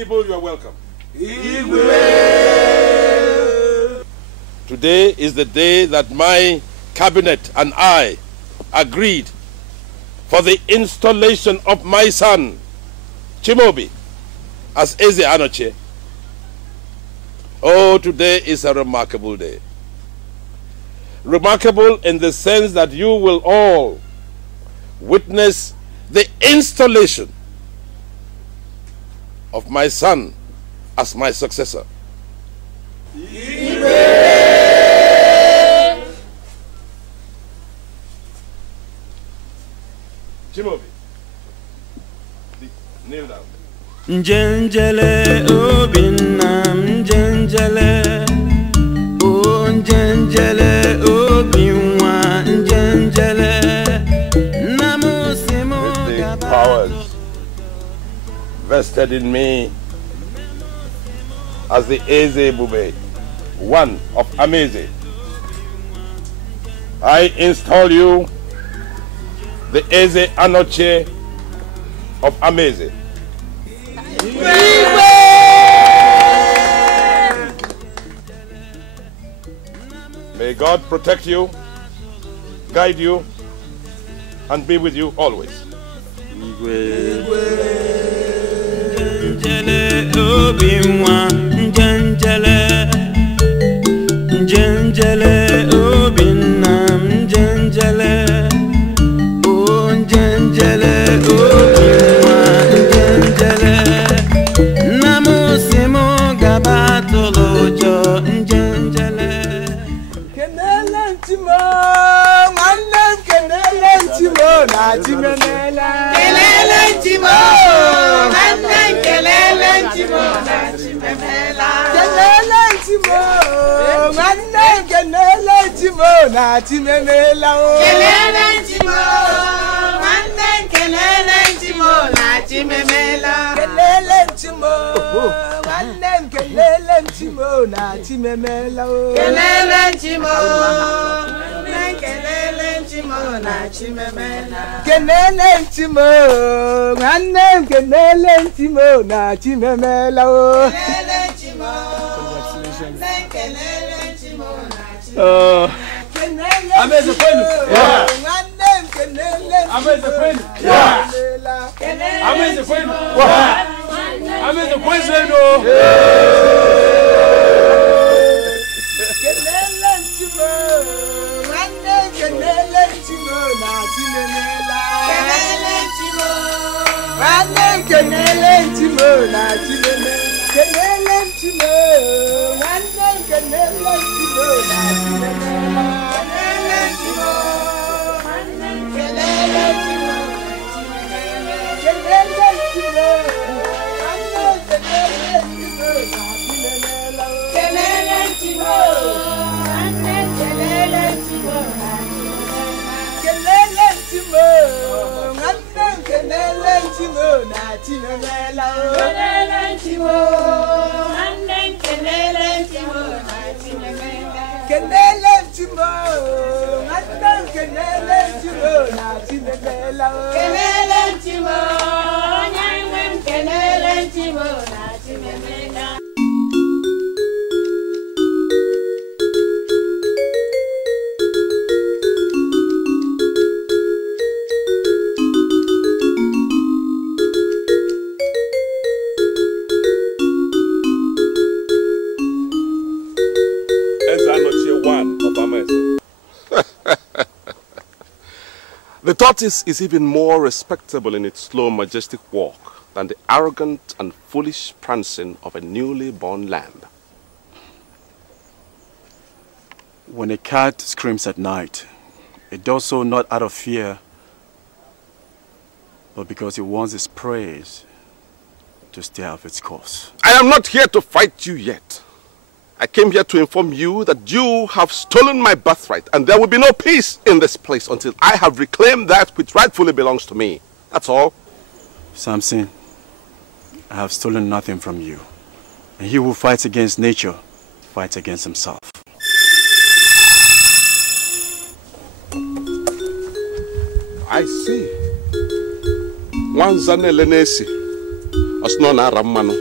people, you are welcome. Igwe. Today is the day that my cabinet and I agreed for the installation of my son, Chimaobi, as Eze Anochie. Oh, today is a remarkable day. Remarkable in the sense that you will all witness the installation of my son as my successor. Chimaobi, kneel down. Njenjele obinam njenjele o njenjele obinwa njenjele namusimo the powers vested in me as the Eze Bube, one of Ameze. I install you the Eze Anochie of Ameze. May God protect you, guide you, and be with you always. Ameze kwenu? Yeah. Ameze kwenu? Yeah. Ameze kwenu? Yeah. Ameze kwenu? The tortoise is even more respectable in its slow, majestic walk than the arrogant and foolish prancing of a newly born lamb. When a cat screams at night, it does so not out of fear, but because it wants its prey to stay off its course. I am not here to fight you yet. I came here to inform you that you have stolen my birthright, and there will be no peace in this place until I have reclaimed that which rightfully belongs to me. That's all. Samson, I have stolen nothing from you. And he who fights against nature fights against himself. I see. Wanzane lenesi. Osnona ramano.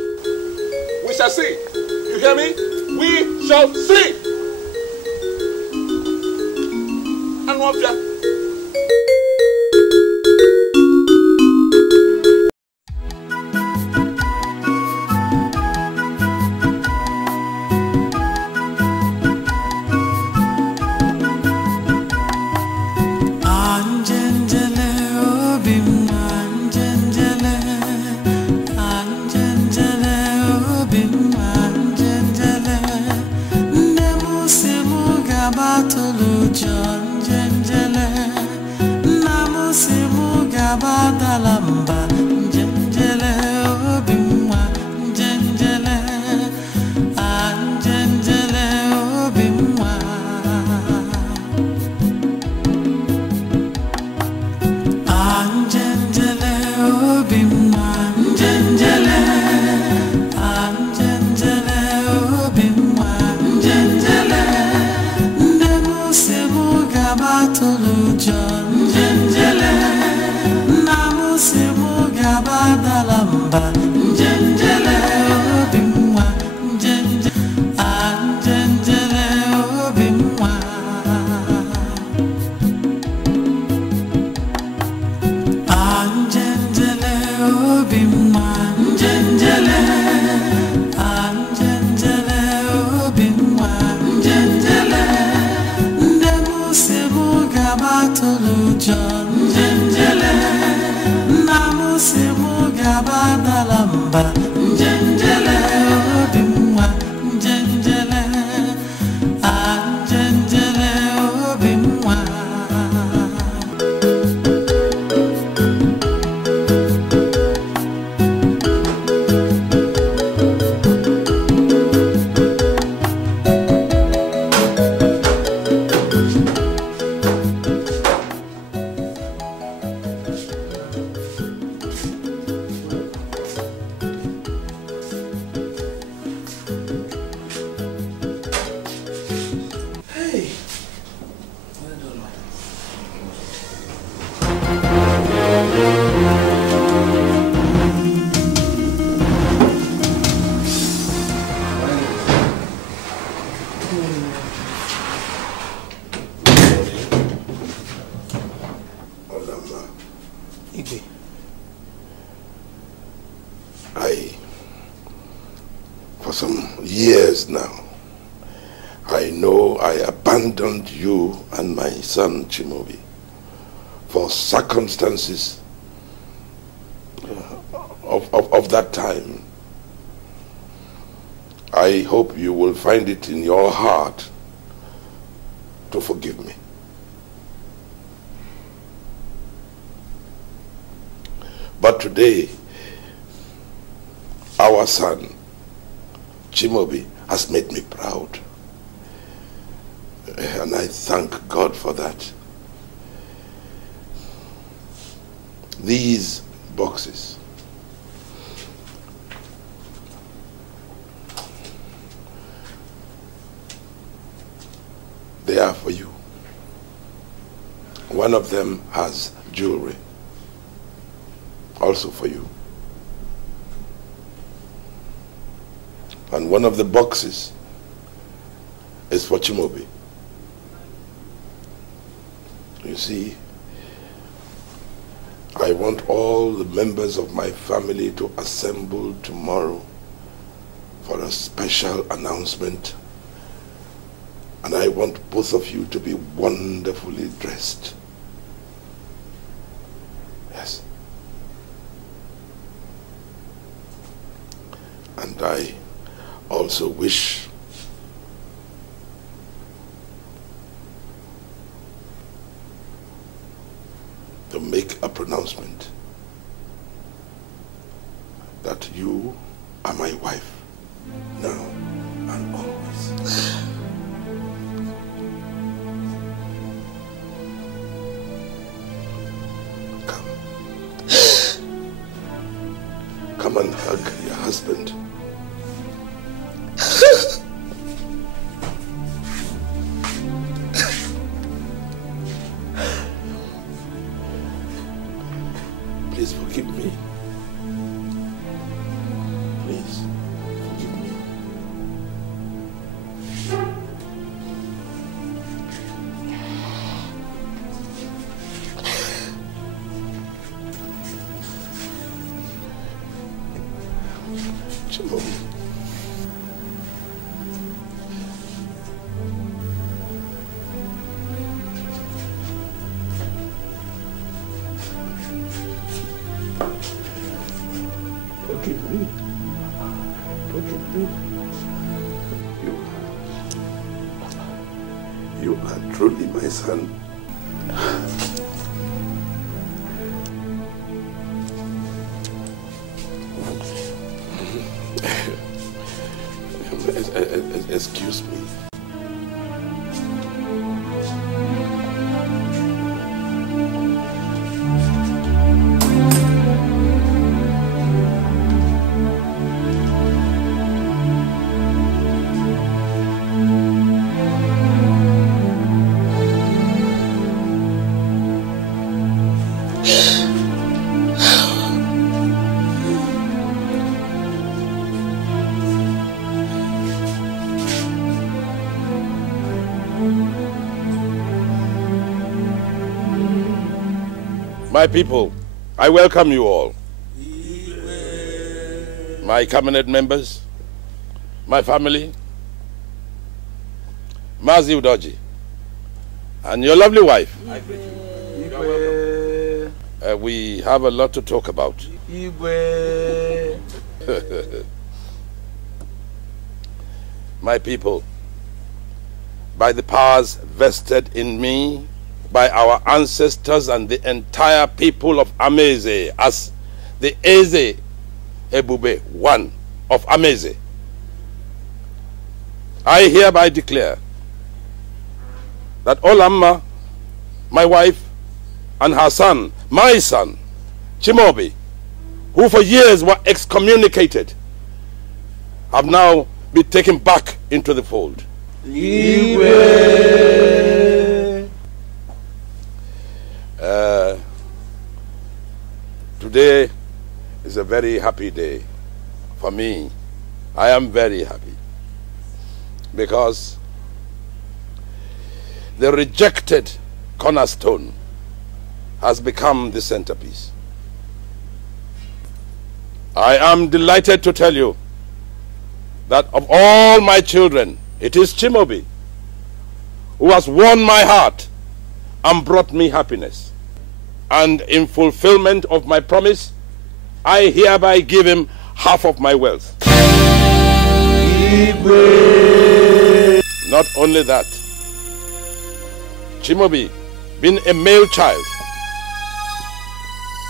shall see. You hear me? We shall see. And what For some years now, I know I abandoned you and my son Chimaobi for circumstances of that time. I hope you will find it in your heart to forgive me. But today, our son, Chimaobi, has made me proud. And I thank God for that. These boxes they are for you. One of them has jewelry, also for you. And one of the boxes is for Chimaobi. You see, I want all the members of my family to assemble tomorrow for a special announcement. And I want both of you to be wonderfully dressed. Yes. And I also wish to make a pronouncement that you are my wife now and always. Come and hug your husband. Please forgive me. Please forgive me. Chimobi. Forgive me. Forgive me. You are truly my son. Excuse me. My people, I welcome you all. My cabinet members, my family, Mazi Udoji, and your lovely wife. We have a lot to talk about. My people, by the powers vested in me, by our ancestors and the entire people of Amaeze as the Eze Ebube one of Amaeze, I hereby declare that Olamma, my wife, and her son, my son, Chimobi, who for years were excommunicated, have now been taken back into the fold. Today is a very happy day for me. I am very happy because the rejected cornerstone has become the centerpiece. I am delighted to tell you that of all my children, it is Chimobi who has won my heart and brought me happiness. And in fulfillment of my promise, I hereby give him half of my wealth. Not only that, Chimobi, being a male child,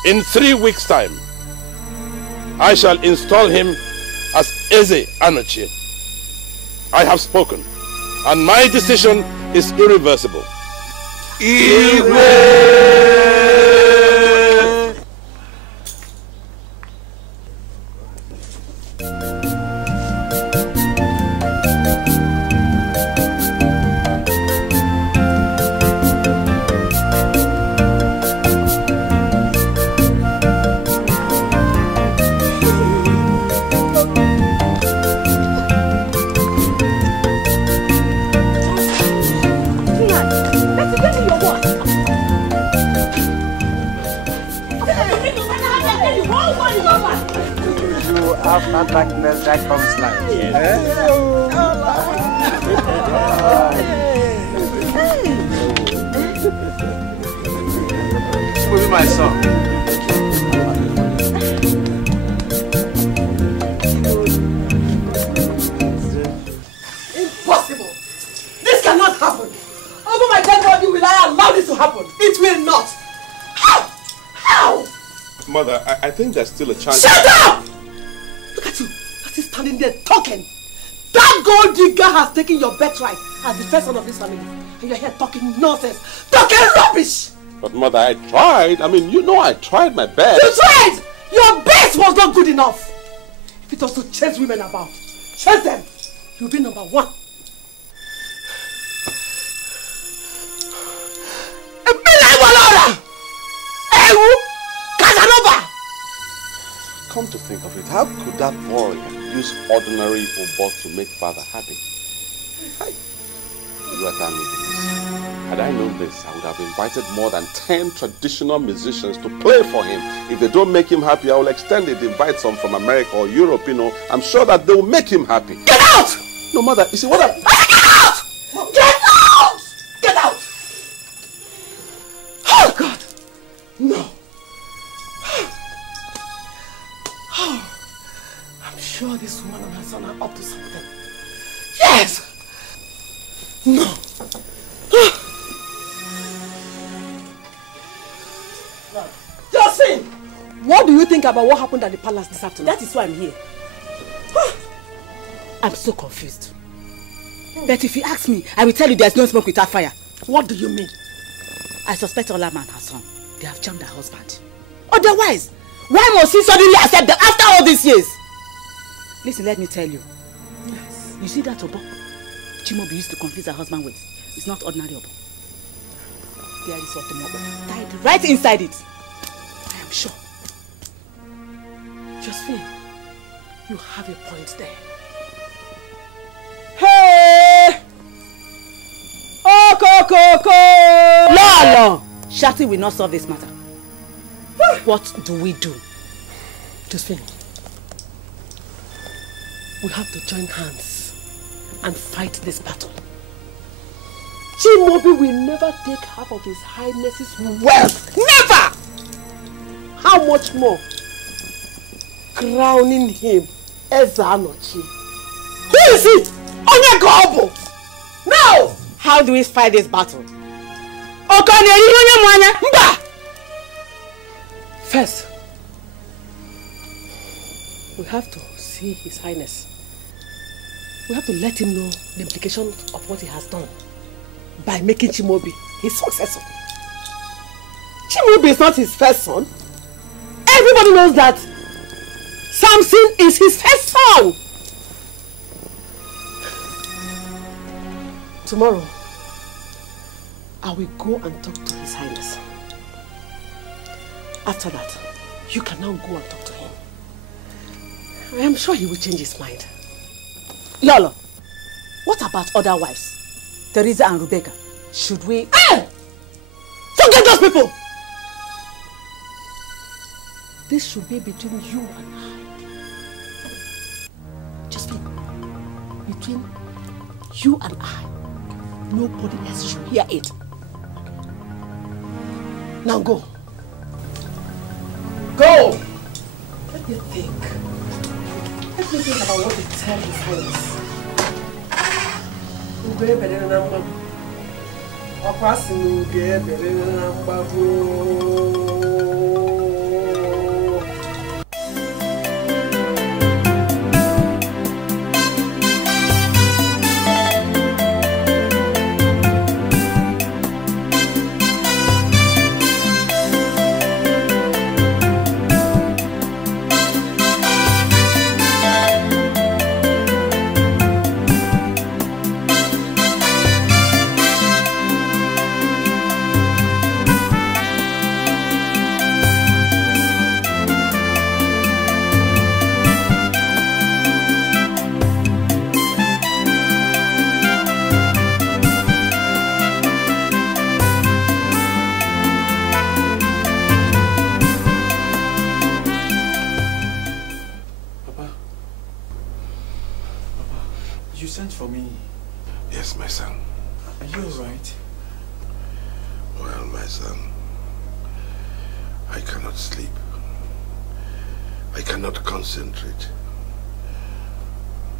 in 3 weeks' time, I shall install him as Eze Anochie. I have spoken, and my decision is irreversible. That comes like This is my song. Impossible! This cannot happen! Over my dead body will I allow this to happen? It will not! How? How? Mother, I think there's still a chance. Shut up! Look at you! Standing there talking. That gold digger has taken your birthright as the first son of this family. And you're here talking nonsense, talking rubbish. But mother, I tried. I mean, you know I tried my best. You tried! Your best was not good enough. If it was to chase women about, chase them. You'll be number one. Come to think of it, how could that boy use ordinary obot to make father happy? You are telling me this. Had I known this, I would have invited more than 10 traditional musicians to play for him. If they don't make him happy, I will extend it, invite some from America or Europe, you know. I'm sure that they will make him happy. Get out! No, mother, you see what I... Get out! Get out! Get out! Oh, God! No. Oh, I'm sure this woman and her son are up to something. Yes! No. Josephine! What do you think about what happened at the palace this afternoon? That is why I'm here. I'm so confused. But if you ask me, I will tell you there's no smoke without fire. What do you mean? I suspect Olama and her son. They have charmed her husband. Otherwise, why must he suddenly accept them after all these years? Listen, let me tell you. Yes. You see that Obo? Chimobi used to confuse her husband with. It's not ordinary Obo. There is what the mother died right inside it. I am sure. Josephine, you have a point there. Hey! Oh, Lolo! Shouting will not solve this matter. What do we do? Josephine, we have to join hands and fight this battle. Chimobi will never take half of His Highness's wealth. Never! How much more? Crowning him as Anochie. Who is it? Onyegobo! No! How do we fight this battle? First, we have to see His Highness. We have to let him know the implication of what he has done by making Chimobi his successor. Chimobi is not his first son. Everybody knows that Samson is his first son. Tomorrow, I will go and talk to His Highness. After that, you can now go and talk to him. I am sure he will change his mind. Lolo, what about other wives? Teresa and Rebecca? Should we... Hey! Forget those people! This should be between you and I. Just between you and I. Nobody else should hear it. Now go. Go! Let me think. Let me think about what to tell His Highness.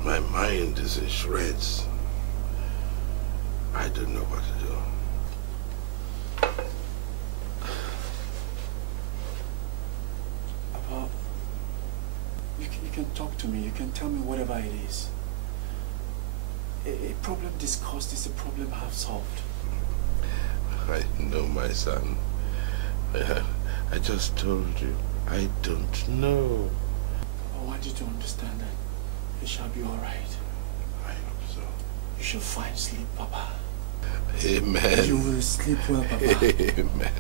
My mind is in shreds. I don't know what to do. Papa, you can talk to me. You can tell me whatever it is. A problem discussed is a problem half solved. I know, my son. I just told you. I don't know. I want you to understand that it shall be all right. I hope so. You shall find sleep, Papa. Amen. You will sleep well, Papa. Amen.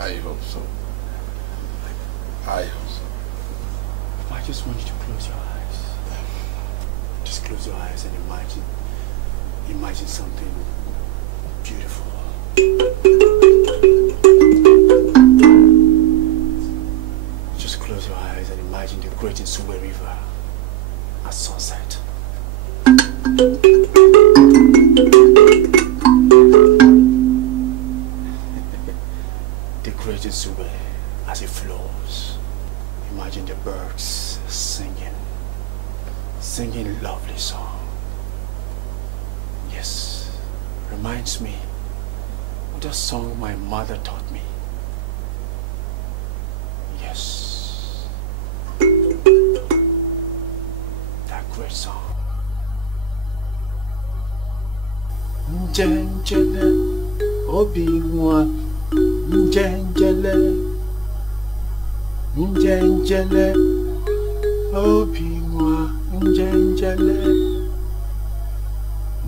I hope so. I hope so. I just want you to close your eyes. Just close your eyes and imagine something beautiful. Just close your eyes and imagine the great Nsugbe River at sunset. The great Nsugbe as it flows. Imagine the birds singing lovely song. Yes, reminds me of the song my mother taught me. Yes, that great song. Njenjele obiwa, njenjele, njenjele obiwa, njenjele.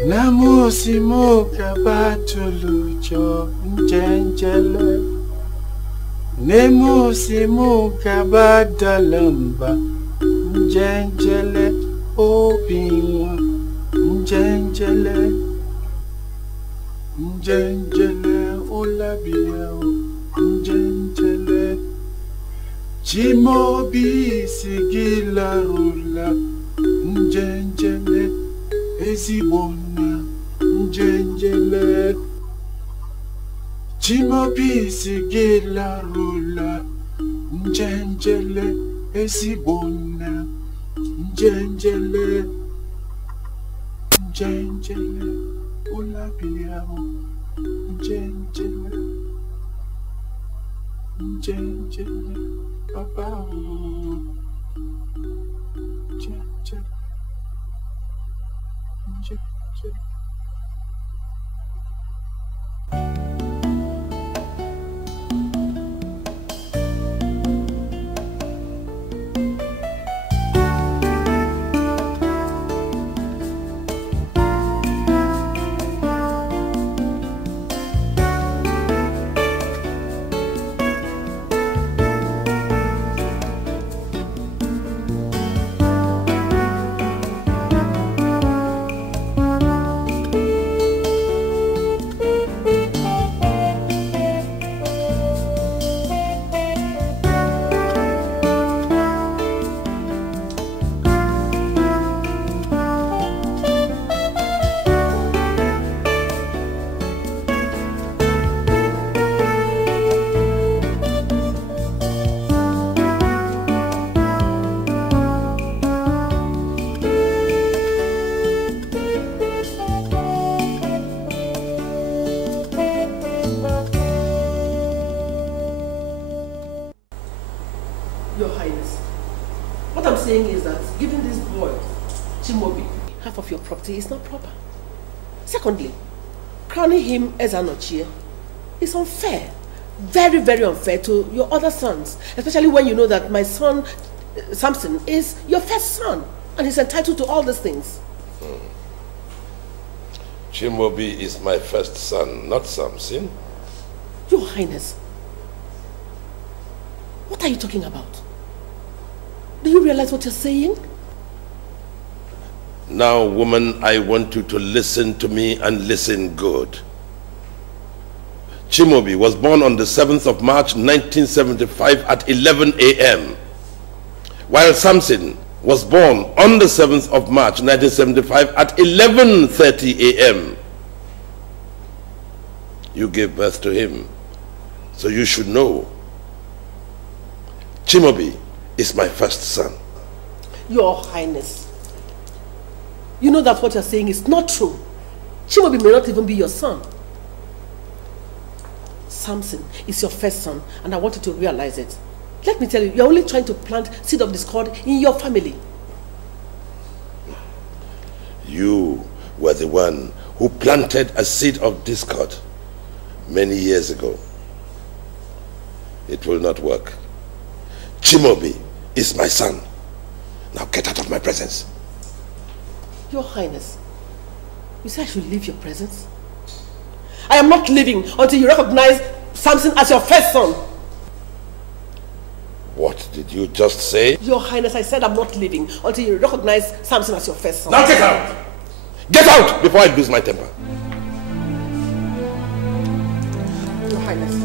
Namusimu kabatulucho, njenjele. Nemusimu kabadalamba, njenjele obiwa, njenjele. Njenjele olabiao, njenjele. Chimobi sigila rula, njenjele. Ezibona, njenjele. Chimobi sigila rula, njenjele. Ezibona, njenjele. Njenjele olabiao, njenjele. Njenjele papa, njenjele. Njenjele. Is not proper. Secondly, crowning him as Anochie is unfair. Very, very unfair to your other sons, especially when you know that my son, Samson, is your first son and he's entitled to all these things. Chimobi is my first son, not Samson. Your Highness, what are you talking about? Do you realize what you're saying? Now, woman, I want you to listen to me and listen good. Chimobi was born on the 7th of March 1975 at 11 a.m. while Samson was born on the 7th of March 1975 at 11:30 a.m. You gave birth to him, so you should know. Chimobi is my first son. Your Highness, you know that what you're saying is not true. Chimobi may not even be your son. Samson is your first son, and I want you to realize it. Let me tell you, you're only trying to plant seed of discord in your family. You were the one who planted a seed of discord many years ago. It will not work. Chimobi is my son. Now get out of my presence. Your Highness, you say I should leave your presence? I am not leaving until you recognize Samson as your first son. What did you just say? Your Highness, I said I'm not leaving until you recognize Samson as your first son. Now get out! Get out before I lose my temper. Your Highness.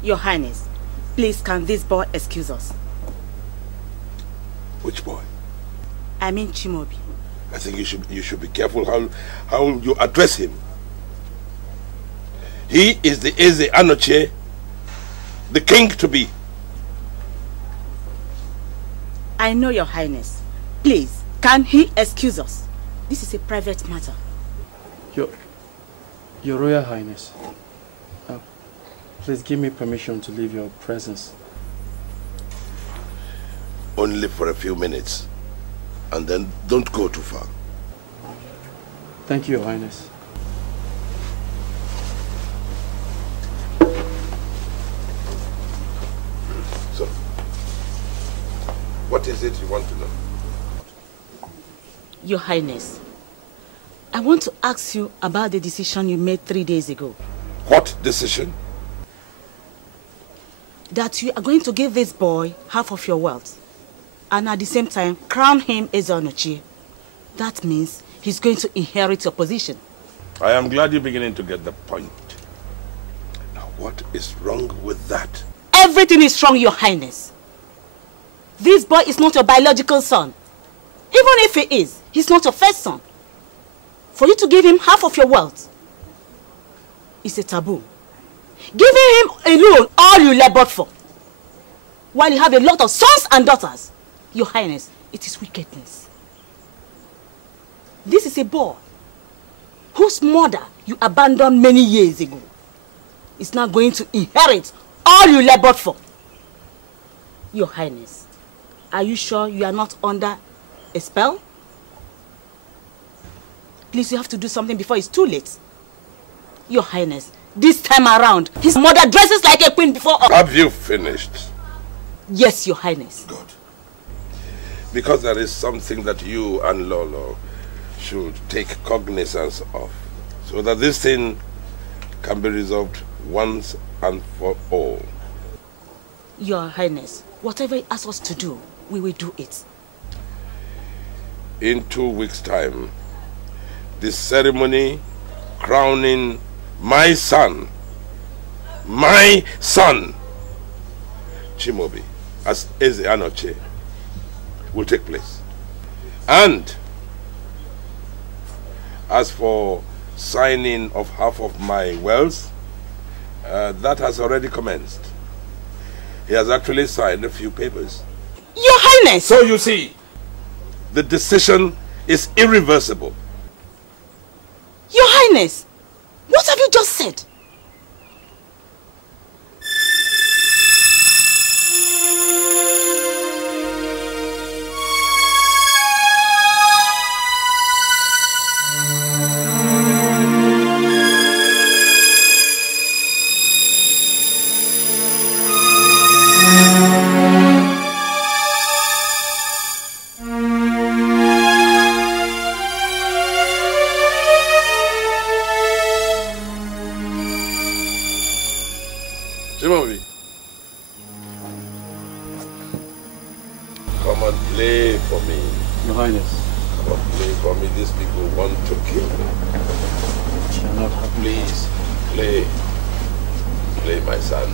Your Highness, please can this boy excuse us? Which boy? I mean Chimaobi. I think you should be careful how you address him. He is the Eze Anochie, the king to be. I know, Your Highness. Please, can he excuse us? This is a private matter. Your Royal Highness, please give me permission to leave your presence. Only for a few minutes, and then don't go too far. Thank you, Your Highness. So, what is it you want to know? Your Highness, I want to ask you about the decision you made 3 days ago. What decision? That you are going to give this boy half of your wealth, and at the same time crown him as Anochie. That means he's going to inherit your position. I am glad you're beginning to get the point. Now, what is wrong with that? Everything is wrong, Your Highness. This boy is not your biological son. Even if he is, he's not your first son. For you to give him half of your wealth is a taboo. Giving him alone all you labored for, while you have a lot of sons and daughters, Your Highness, it is wickedness. This is a boy whose mother you abandoned many years ago. Is now going to inherit all you labored for. Your Highness, are you sure you are not under a spell? Please, you have to do something before it's too late. Your Highness, this time around, his mother dresses like a queen before us. Have you finished? Yes, Your Highness. Good. Because there is something that you and Lolo should take cognizance of, so that this thing can be resolved once and for all. Your Highness, whatever he asks us to do, we will do it. In 2 weeks' time, the ceremony crowning my son, Chimaobi, as Eze Anochie, will take place. And as for signing of half of my wealth, that has already commenced. He has actually signed a few papers. Your Highness! So you see, the decision is irreversible. Your Highness, what have you just said? Chimobi, come and play for me. Your Highness. Come and play for me. These people want to kill me. It shall not happen. Please, play. Play, my son.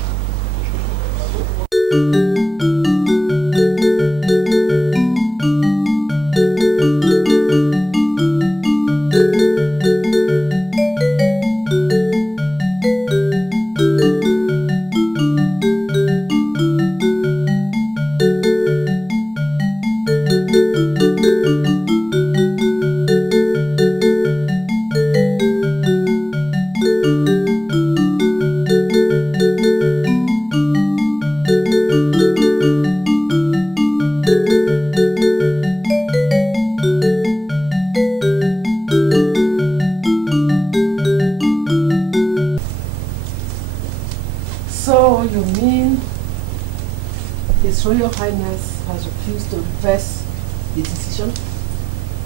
Royal Highness has refused to reverse the decision?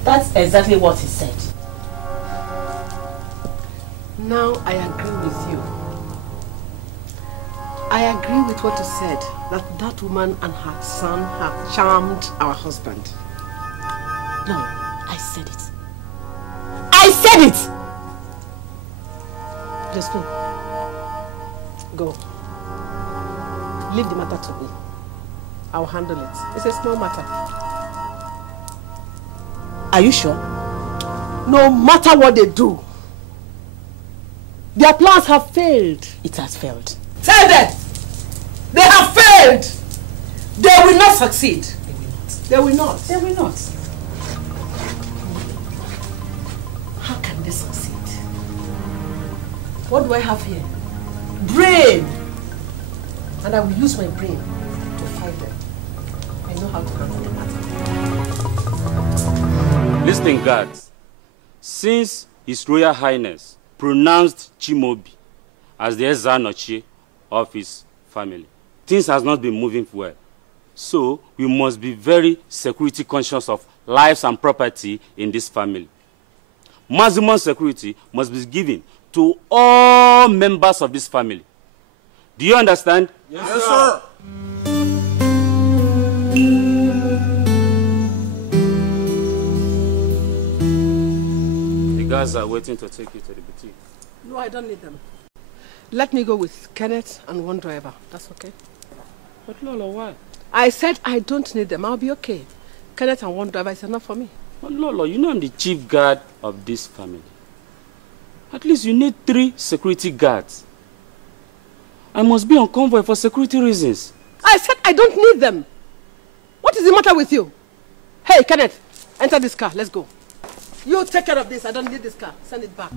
That's exactly what he said. Now I agree with you. I agree with what you said, that that woman and her son have charmed our husband. No, I said it. I said it! Josephine, go. Leave the matter to me. I'll handle it. It's a small matter. Are you sure? No matter what they do, their plans have failed. It has failed. Tell them! They have failed! They will not succeed. They will not. They will not. How can they succeed? What do I have here? Brain! And I will use my brain to fight them. I know how to handle the matter. Listen, guards. Since His Royal Highness pronounced Chimobi as the Anochie of his family, things has not been moving well. So we must be very security conscious of lives and property in this family. Maximum security must be given to all members of this family. Do you understand? Yes, sir. The guys are waiting to take you to the boutique. No, I don't need them. Let me go with Kenneth and one driver. That's okay. But Lola, why? I said I don't need them. I'll be okay. Kenneth and one driver is enough for me. But Lola, you know I'm the chief guard of this family. At least you need 3 security guards. I must be on convoy for security reasons. I said I don't need them. What is the matter with you? Hey, Kenneth, enter this car. Let's go. You take care of this. I don't need this car. Send it back.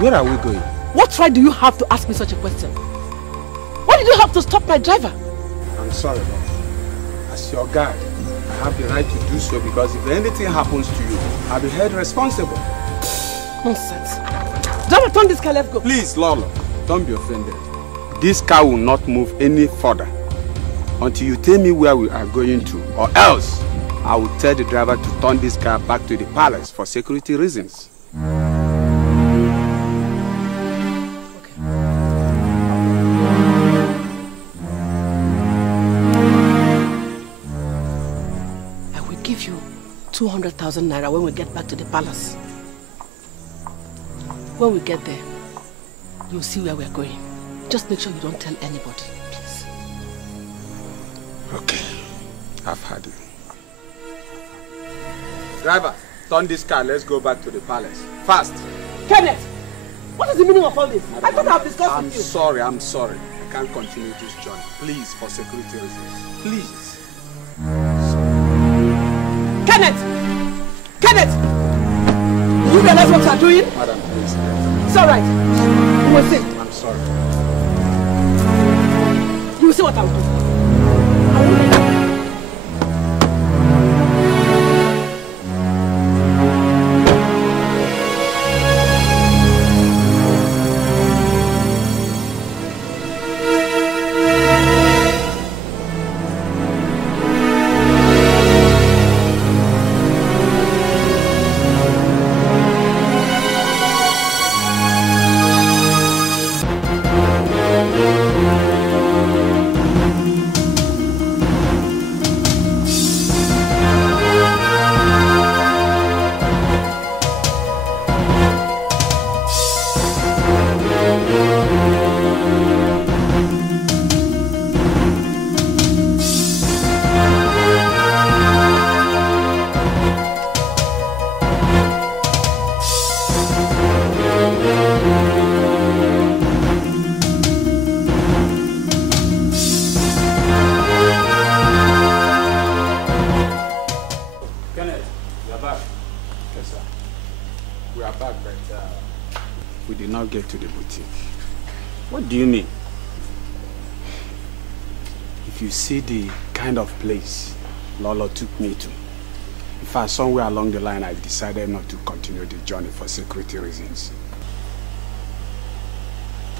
Where are we going? What right do you have to ask me such a question? Why did you have to stop my driver? I'm sorry, boss. As your guard, I have the right to do so because if anything happens to you, I'll be held responsible. Nonsense. Driver, turn this car, let's go. Please, Lola, don't be offended. This car will not move any further until you tell me where we are going to, or else I will tell the driver to turn this car back to the palace for security reasons. 200,000 naira when we get back to the palace. When we get there, you'll see where we're going. Just make sure you don't tell anybody, please. Okay. I've had it. Driver, turn this car. Let's go back to the palace. Fast. Kenneth! What is the meaning of all this? I thought I've discussed with you. I'm sorry. I can't continue this journey. Please, for security reasons. Please. Kenneth! Kenneth! Do you realize what you are doing? Madam, please. It's alright. You will see. I'm sorry. You will see what I will do. Get to the boutique. What do you mean? If you see the kind of place Lolo took me to, in fact, somewhere along the line, I decided not to continue the journey for security reasons.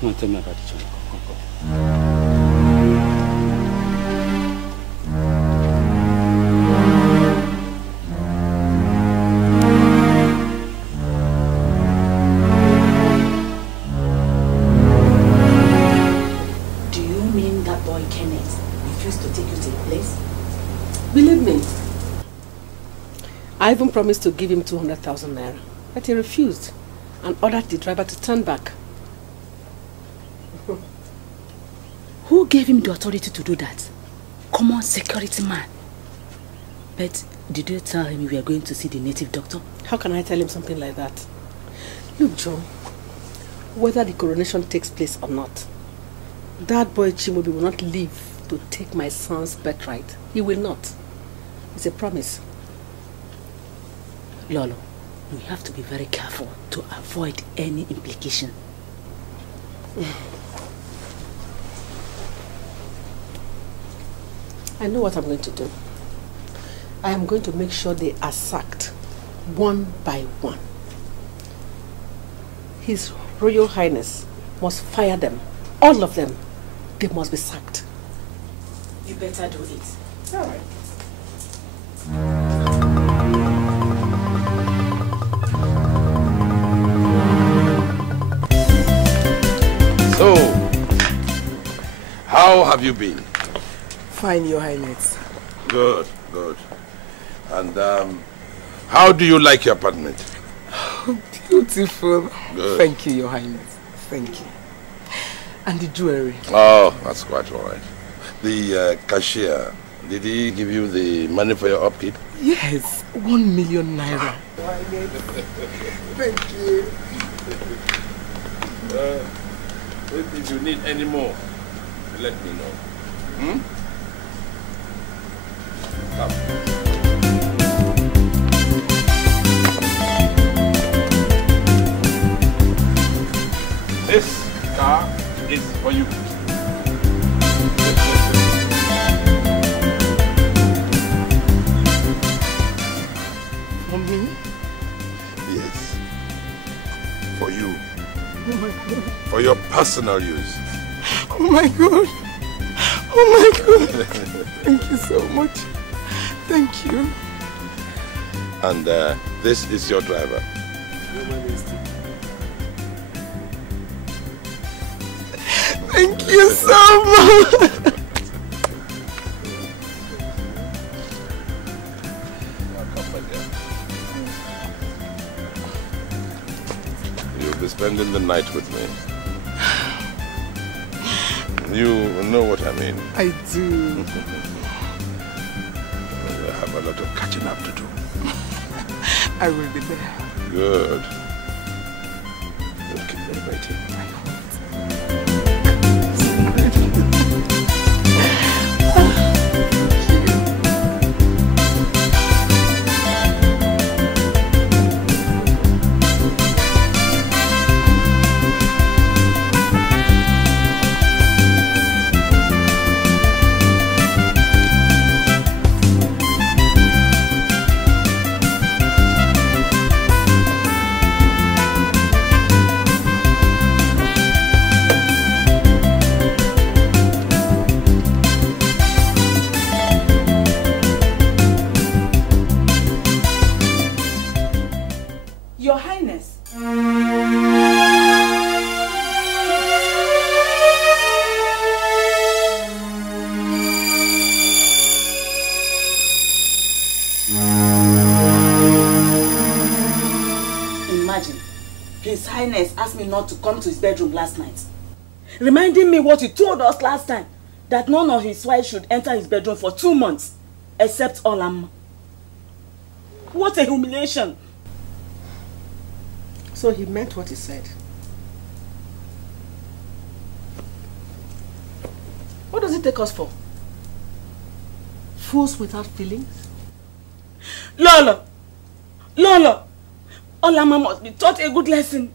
Come on, tell me about the journey. Come. I even promised to give him 200,000 naira, but he refused and ordered the driver to turn back. Who gave him the authority to do that? Common security man. But did you tell him you were going to see the native doctor? How can I tell him something like that? Look, John, whether the coronation takes place or not, that boy Chimobi will not live to take my son's birthright. He will not. It's a promise. Lolo, we have to be very careful to avoid any implication. I know what I'm going to do. I am going to make sure they are sacked one by one. His Royal Highness must fire them. All of them. They must be sacked. You better do it. All right. So, how have you been? Fine, Your Highness. Good, good. And how do you like your apartment? Beautiful. Good. Thank you, Your Highness. Thank you. And the jewelry. Oh, that's quite all right. The cashier, did he give you the money for your upkeep? Yes, 1 million naira. Thank you. If you need any more, let me know. Come. This car is for you. For me? Yes. For you. Oh my God. For your personal use. Oh my God. Oh my God. Thank you so much. Thank you. And this is your driver. Thank you so much. spending the night with me. You know what I mean. I do. We have a lot of catching up to do. I will be there. Good. We'll keep me waiting. Not to come to his bedroom last night, reminding me what he told us last time, that none of his wives should enter his bedroom for 2 months except Olam. What a humiliation. So he meant what he said. What does it take us for? Fools without feelings? Lola! Olama must be taught a good lesson.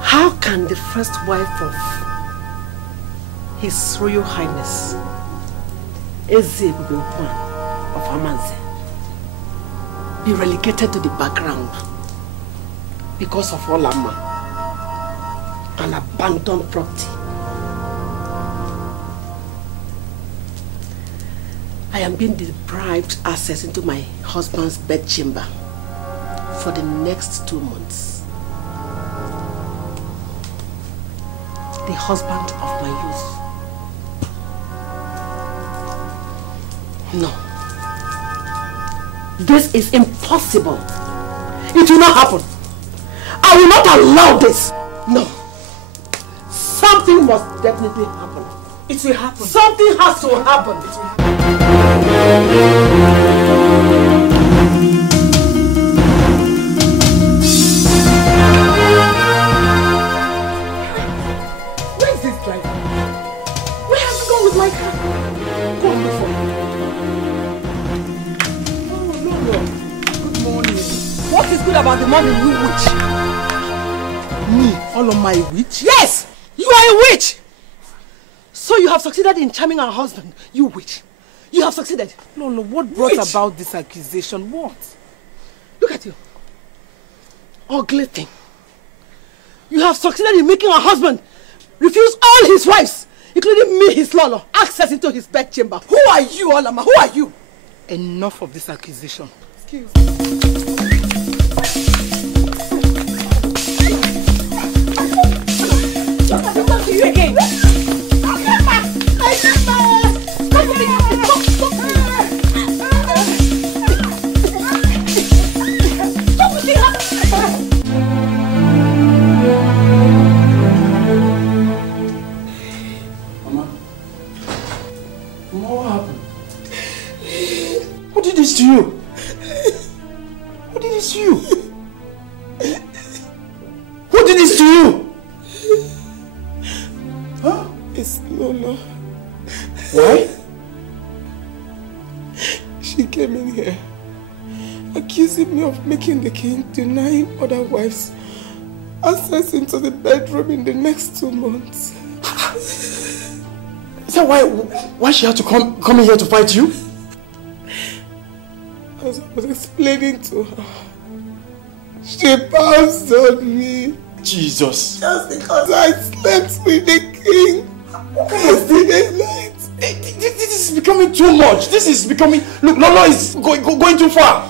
How can the first wife of His Royal Highness Ezebube of Amanze be relegated to the background because of Olama? An abandoned property. I am being deprived access into my husband's bedchamber for the next 2 months. The husband of my youth. No. This is impossible. It will not happen. I will not allow this. No. Something must definitely happen. It will happen. Something has to happen. It will happen. Where is this driver? Where has he gone with my car? Go on, look for him. Oh, no. Good morning. What is good about the morning, you witch? Me, all of my witch? Yes! You are a witch! So you have succeeded in charming our husband, you witch. You have succeeded. No, what brought about this accusation? What? Look at you. Ugly thing. You have succeeded in making our husband refuse all his wives, including me, his Lolo, access into his bedchamber. Who are you, Olama? Who are you? Enough of this accusation. Excuse me. Talk to you again. Who did this to you? Who did this to you? Who did this to you? Huh? It's Lola. Why? She came in here accusing me of making the king denying other wives access into the bedroom in the next 2 months. Is that why she had to come in here to fight you? As I was explaining to her, she pounced on me. Jesus. Just because I slept with the king. What kind of thing? This is becoming too much. This is becoming... Look, Lolo is going too far.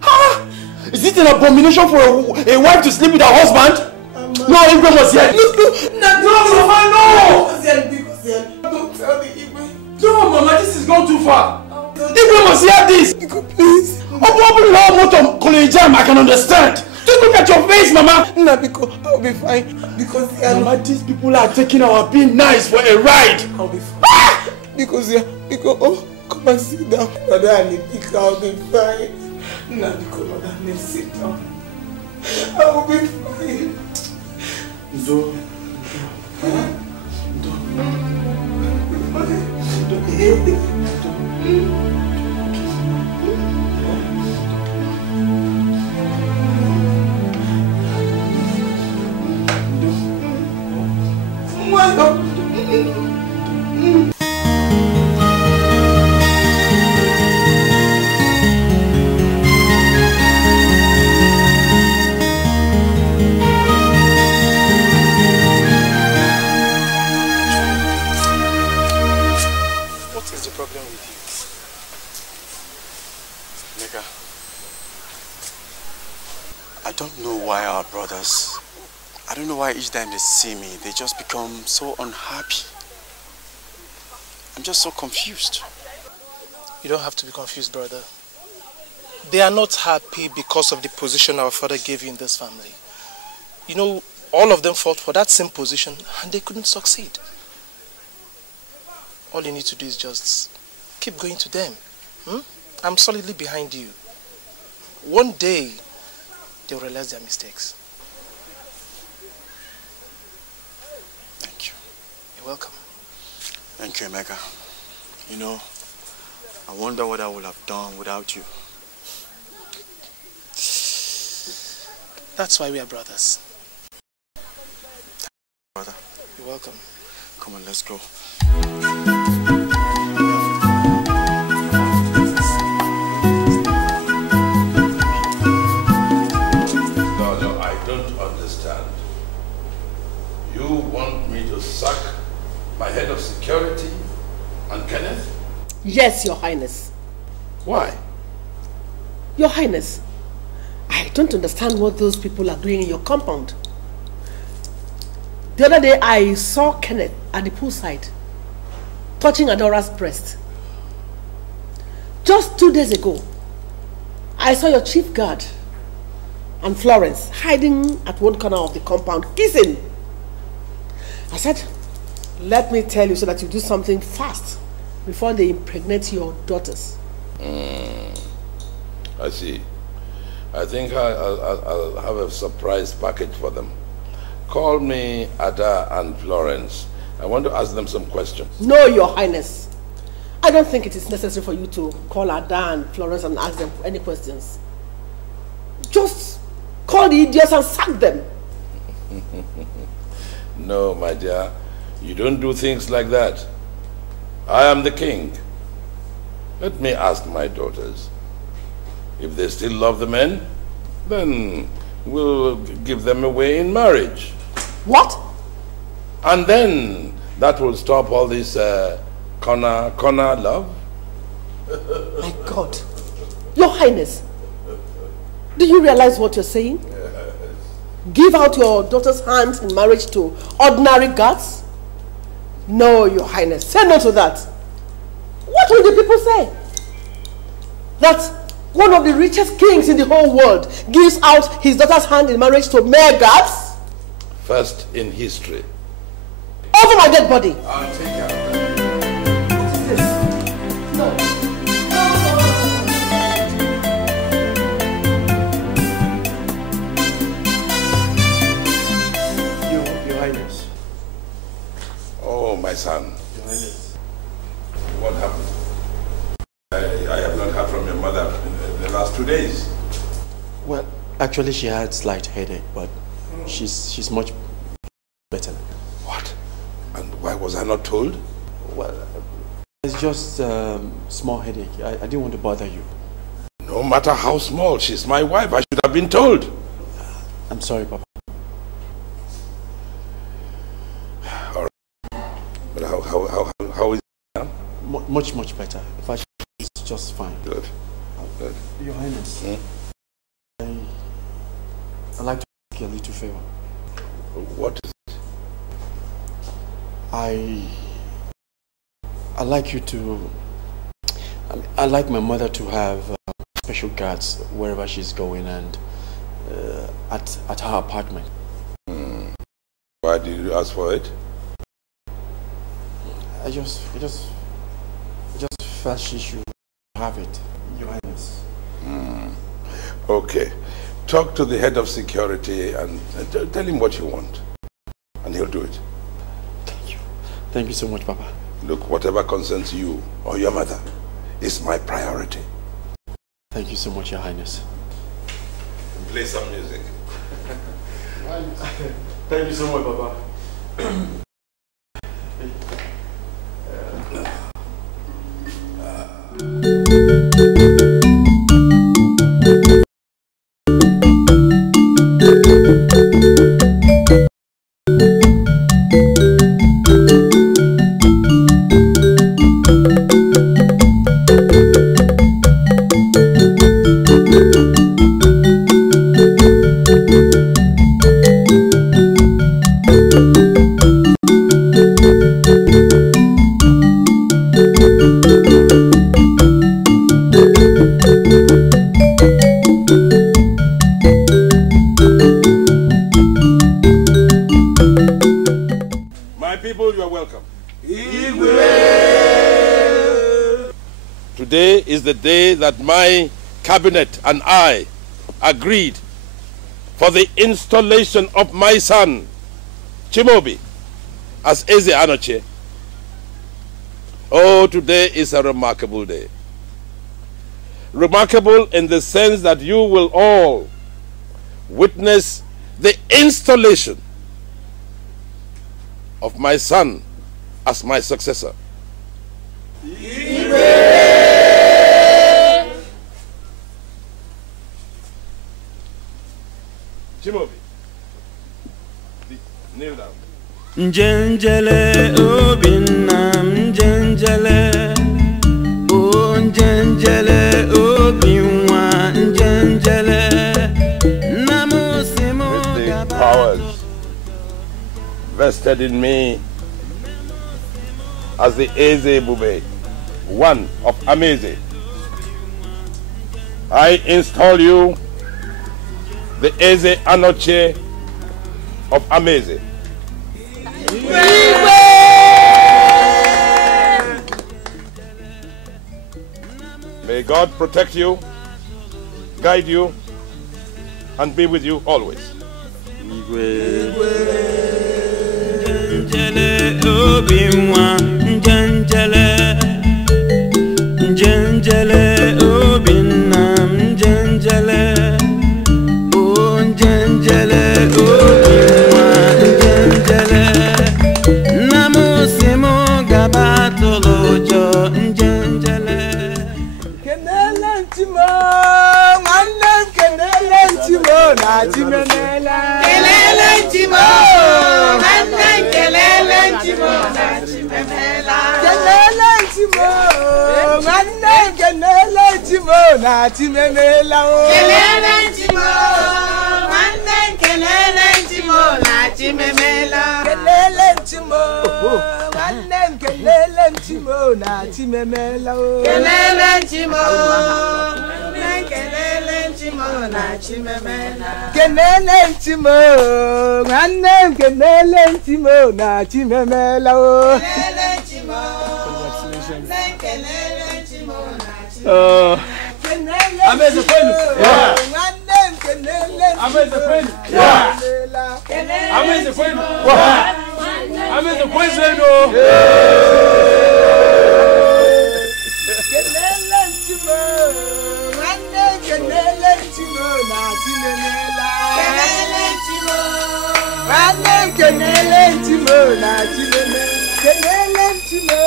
Huh? Is it an abomination for a wife to sleep with her husband? No, Ibrahim was here. No. No, Mama, this is gone too far. If must hear this, please. I can understand. Just look at your face, Mama. No, because I'll be fine. Because Mama, these people are taking our being nice for a ride. I'll be fine. Because oh, come and sit down. Mother, I'll be fine. No, because Mother, sit down. I'll be fine. Do. I don't know why each time they see me, they just become so unhappy. I'm just so confused. You don't have to be confused, brother. They are not happy because of the position our father gave you in this family. You know, all of them fought for that same position and they couldn't succeed. All you need to do is just keep going to them. I'm solidly behind you. One day, they'll realize their mistakes. Thank you. You're welcome. Thank you, Emeka. You know, I wonder what I would have done without you. That's why we are brothers. Brother. You're welcome. Come on, let's go. No, I don't understand. You want me to sack my head of security and Kenneth? Yes, Your Highness. Why? Your Highness, I don't understand what those people are doing in your compound. The other day, I saw Kenneth at the poolside, touching Adora's breast. Just 2 days ago, I saw your chief guard and Florence hiding at one corner of the compound, kissing. I said, let me tell you so that you do something fast before they impregnate your daughters. I see. I think I'll have a surprise package for them. Call me Ada and Florence. I want to ask them some questions. No, Your Highness. I don't think it is necessary for you to call Ada and Florence and ask them any questions. Just call the idiots and sack them. No, my dear. You don't do things like that. I am the king. Let me ask my daughters. If they still love the men, then we'll give them away in marriage. What? And then that will stop all this corner love. My God. Your Highness, do you realize what you're saying? Yes. Give out your daughter's hand in marriage to ordinary guards? No, Your Highness. Say no to that. What will the people say? That one of the richest kings in the whole world gives out his daughter's hand in marriage to mere guards? First in history. Over my dead body. I'll take care of that. What is this? No. Your Highness. Oh, my son. Your Highness. What happened? I have not heard from your mother in the last 2 days. Well, actually she had slight headache, but she's much better. What? And why was I not told? Well, it's just small headache. I didn't want to bother you. No matter how small, she's my wife. I should have been told. I'm sorry, Papa. All right. But how is it now? Much better. In fact, it's just fine. Good. Good. Your Highness, I'd like to ask you a little favor. What is it? I I'd like you to... I'd like my mother to have special guards wherever she's going and at her apartment. Why did you ask for it? I just felt she should have it, Your Highness. Okay. Talk to the head of security and tell him what you want. And he'll do it. Thank you. Thank you so much, Papa. Look, whatever concerns you or your mother is my priority. Thank you so much, Your Highness. Play some music. Thank you so much, Papa. Today is the day that my cabinet and I agreed for the installation of my son, Chimaobi, as Eze Anochie. Oh, today is a remarkable day. Remarkable in the sense that you will all witness the installation of my son as my successor. Chimaobi, kneel down. Njenjele obinam njenjele o njenjele obinwa njenjele namusimo with the powers vested in me as the Eze Bube, one of Ameze, I install you the Eze Anochie of Ameze. May God protect you, guide you, and be with you always. Njenjele obinwa njenjele njenjele obinam njenjele o njenjele obinwa njenjele namusimo gabatolojo njenjele kenele ntimo nwanne kenele ntimo na chimenela kenele ntimo nwanne kenele ntimo na chimenela kenele ntimo nwanne kenele ntimo na chimenela kenele ntimo nwanne kenele ntimo na chimenela kenele ntimo nwanne kenele ntimo na chimenela kenele ntimo kenele ntimo na chimemela kenele ntimo nwanne kenele ntimo na chimemela kenele ntimo kenele ntimo na chimemela Ameze kwenu nwanne kenele Ameze kwenu Ameze kwenu Ameze kwenu kenele ntimo na chimemela kenele ntimo nwanne kenele ntimo na chimemela kenele ntimo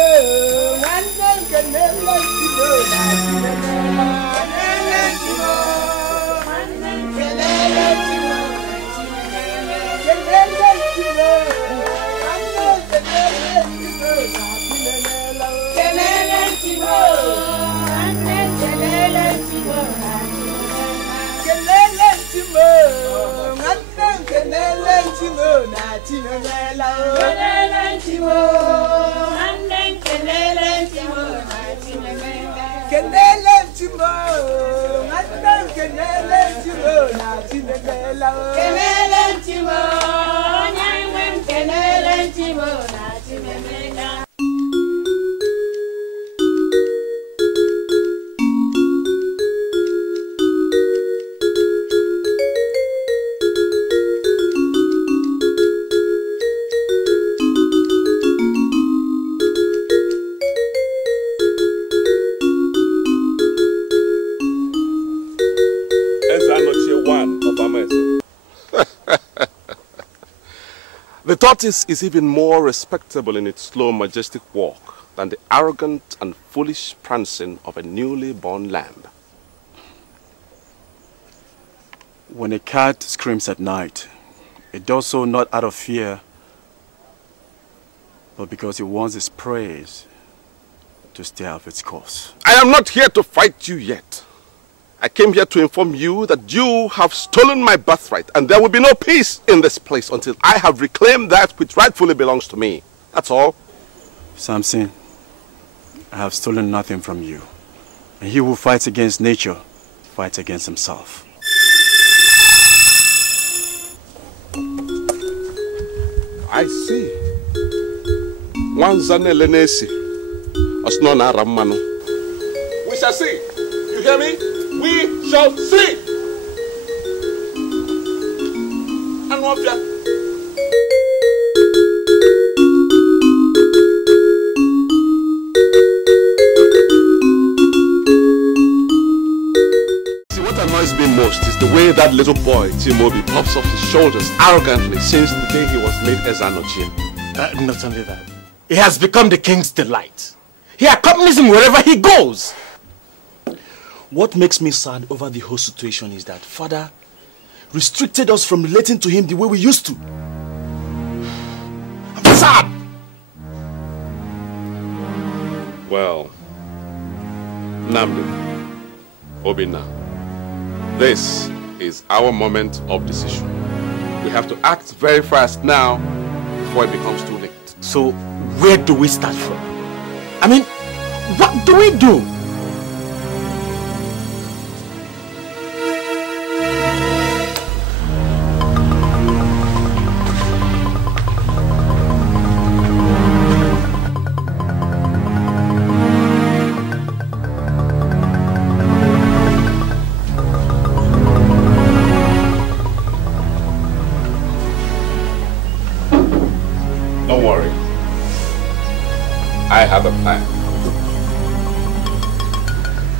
nwanne kenele ntimo na chimemela kenele ntimo nwanne kenele ntimo na chimemela kenele ntimo nwanne kenele ntimo na chimemela kenele ntimo nwanne kenele ntimo kenele ntimo nwanne kenele ntimo na chimemela kenele ntimo nwanne kenele The tortoise is even more respectable in its slow, majestic walk than the arrogant and foolish prancing of a newly born lamb. When a cat screams at night, it does so not out of fear, but because it wants its prey to stay off its course. I am not here to fight you yet. I came here to inform you that you have stolen my birthright, and there will be no peace in this place until I have reclaimed that which rightfully belongs to me. That's all. Samson, I have stolen nothing from you. And he who fights against nature fights against himself. I see. Wanzane Lenesi. Osnona Ramano. We shall see. You hear me? We shall see. And what what annoys me most is the way that little boy, Timobi, pops off his shoulders arrogantly since the day he was made as Anochie. Not only that, he has become the king's delight. He accompanies him wherever he goes. What makes me sad over the whole situation is that Father restricted us from relating to him the way we used to. I'm sad! Well, Namdi, Obina, this is our moment of decision. We have to act very fast now before it becomes too late. So, where do we start from? I mean, what do we do? Don't worry. I have a plan.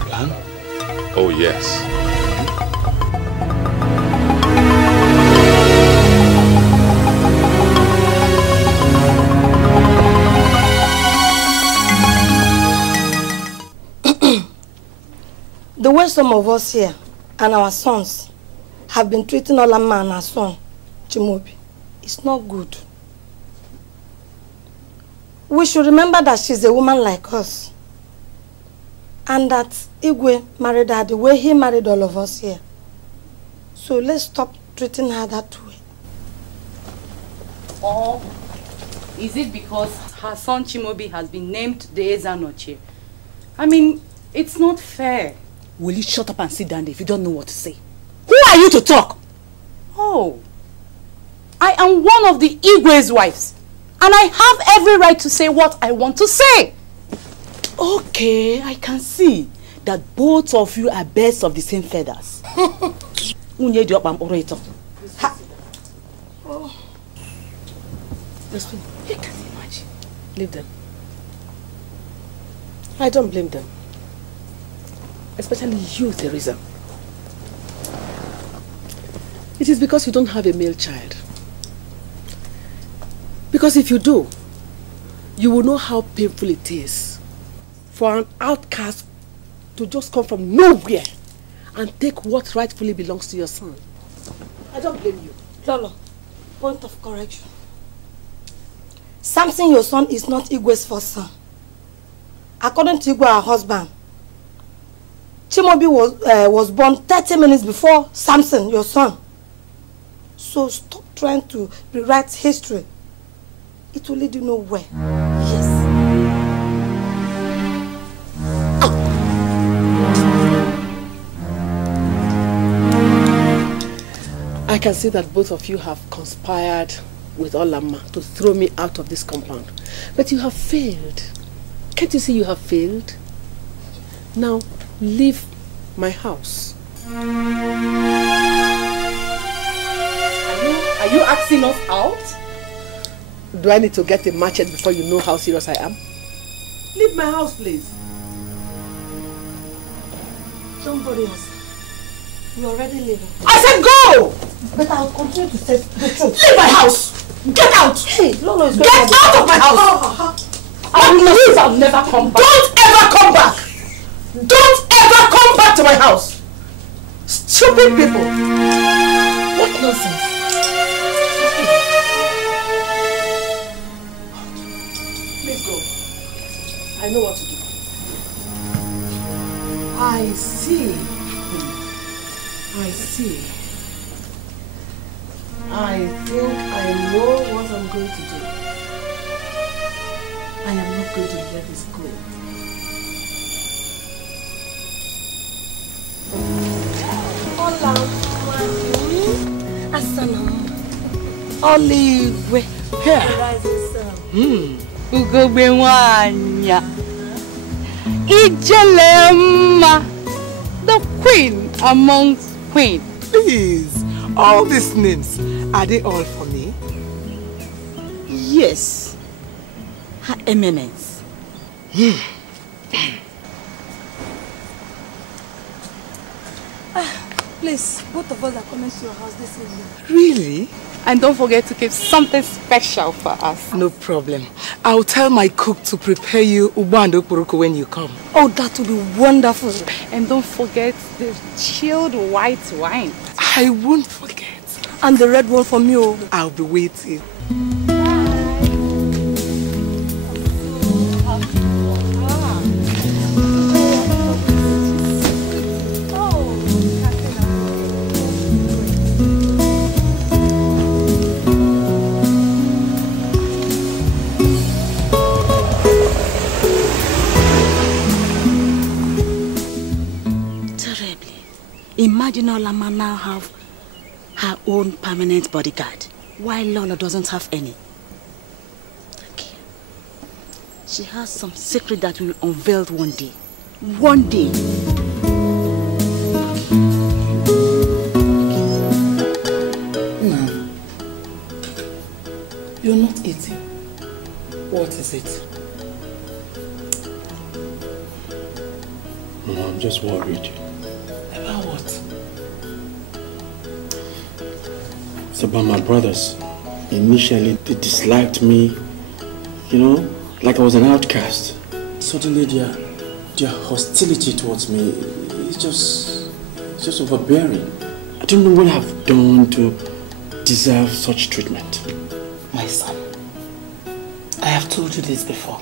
Plan? Oh, yes. The way some of us here and our sons have been treating Olama and her son, Chimobi, is not good. We should remember that she's a woman like us. And that Igwe married her the way he married all of us here. So let's stop treating her that way. Or is it because her son Chimobi has been named the Anochie? I mean, it's not fair. Will you shut up and sit down if you don't know what to say? Who are you to talk? Oh, I am one of the Igwe's wives. And I have every right to say what I want to say. Okay, I can see that both of you are birds of the same feathers. Oh. Listen, you can imagine. Leave them. I don't blame them. Especially you, Teresa. It is because you don't have a male child. Because if you do, you will know how painful it is for an outcast to just come from nowhere and take what rightfully belongs to your son. I don't blame you. Lolo, point of correction. Samson, your son, is not Igwe's first son. According to Igwe, her husband, Chimobi was born 30 minutes before Samson, your son. So stop trying to rewrite history. It will lead you nowhere. Yes. I can see that both of you have conspired with Olama to throw me out of this compound. But you have failed. Can't you see you have failed? Now, leave my house. Are you asking us out? Do I need to get a machete before you know how serious I am? Leave my house, please. Somebody else. You're already leaving. I said go! But I'll continue to say the truth. Leave my house! Get out! Hey, Lolo is going Get out of my house! I'll never come back. Don't ever come back! Don't ever come back to my house! Stupid people! What nonsense! Please go. I know what to do. I see. I see. I think I know what I'm going to do. I am not going to let this go. Hola, Assalamu. Olive. Ugogbe nwanya. Ijelema. The queen amongst queens. Please, all these names, are they all for me? Yes. Her Eminence. Please, both of us are coming to your house this evening. Really? And don't forget to keep something special for us. No problem. I'll tell my cook to prepare you ubando puruku when you come. Oh, that will be wonderful. And don't forget the chilled white wine. I won't forget. And the red one from you. I'll be waiting. Imagine Olama now have her own permanent bodyguard, while Lola doesn't have any. Okay. She has some secret that will be unveiled one day. One day. Ma'am, you're not eating. What is it? No, I'm just worried. About what? It's about my brothers. Initially, they disliked me, you know, like I was an outcast. Suddenly, their hostility towards me is just overbearing. I don't know what I've done to deserve such treatment. My son, I have told you this before,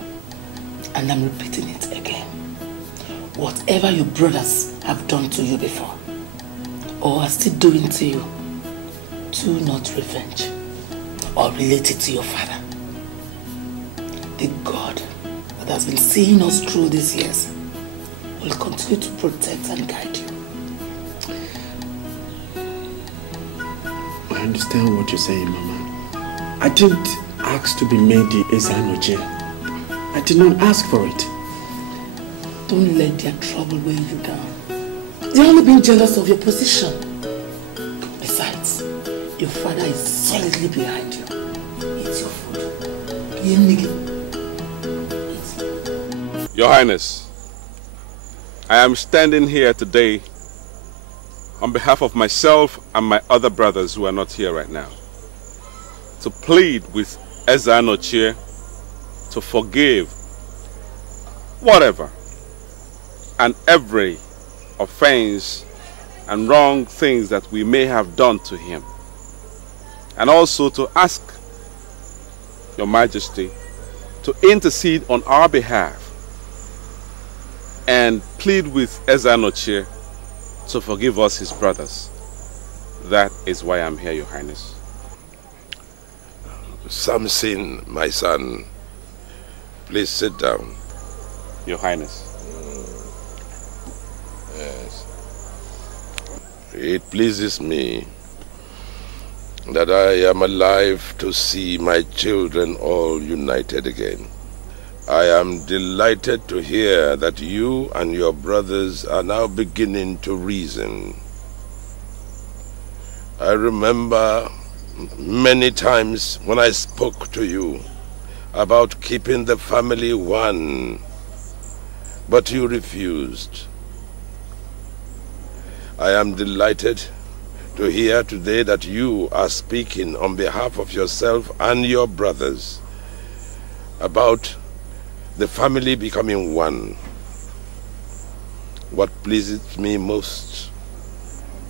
and I'm repeating it again. Whatever your brothers have done to you before, or are still doing to you, do not revenge or relate it to your father. The God that has been seeing us through these years will continue to protect and guide you. I understand what you're saying, Mama. I didn't ask to be made the Anochie. I did not ask for it. Don't let their trouble weigh you down. They're only being jealous of your position. Besides, your father is solidly behind you. Eat your food. Your Highness, I am standing here today on behalf of myself and my other brothers who are not here right now to plead with Anochie to forgive whatever and every offense and wrong things that we may have done to him, and also to ask Your Majesty to intercede on our behalf and plead with Anochie to forgive us, his brothers. That is why I'm here, Your Highness. Samson, my son, please sit down. Your Highness. Yes. It pleases me that I am alive to see my children all united again. I am delighted to hear that you and your brothers are now beginning to reason. I remember many times when I spoke to you about keeping the family one, but you refused. I am delighted to hear today that you are speaking on behalf of yourself and your brothers about the family becoming one. What pleases me most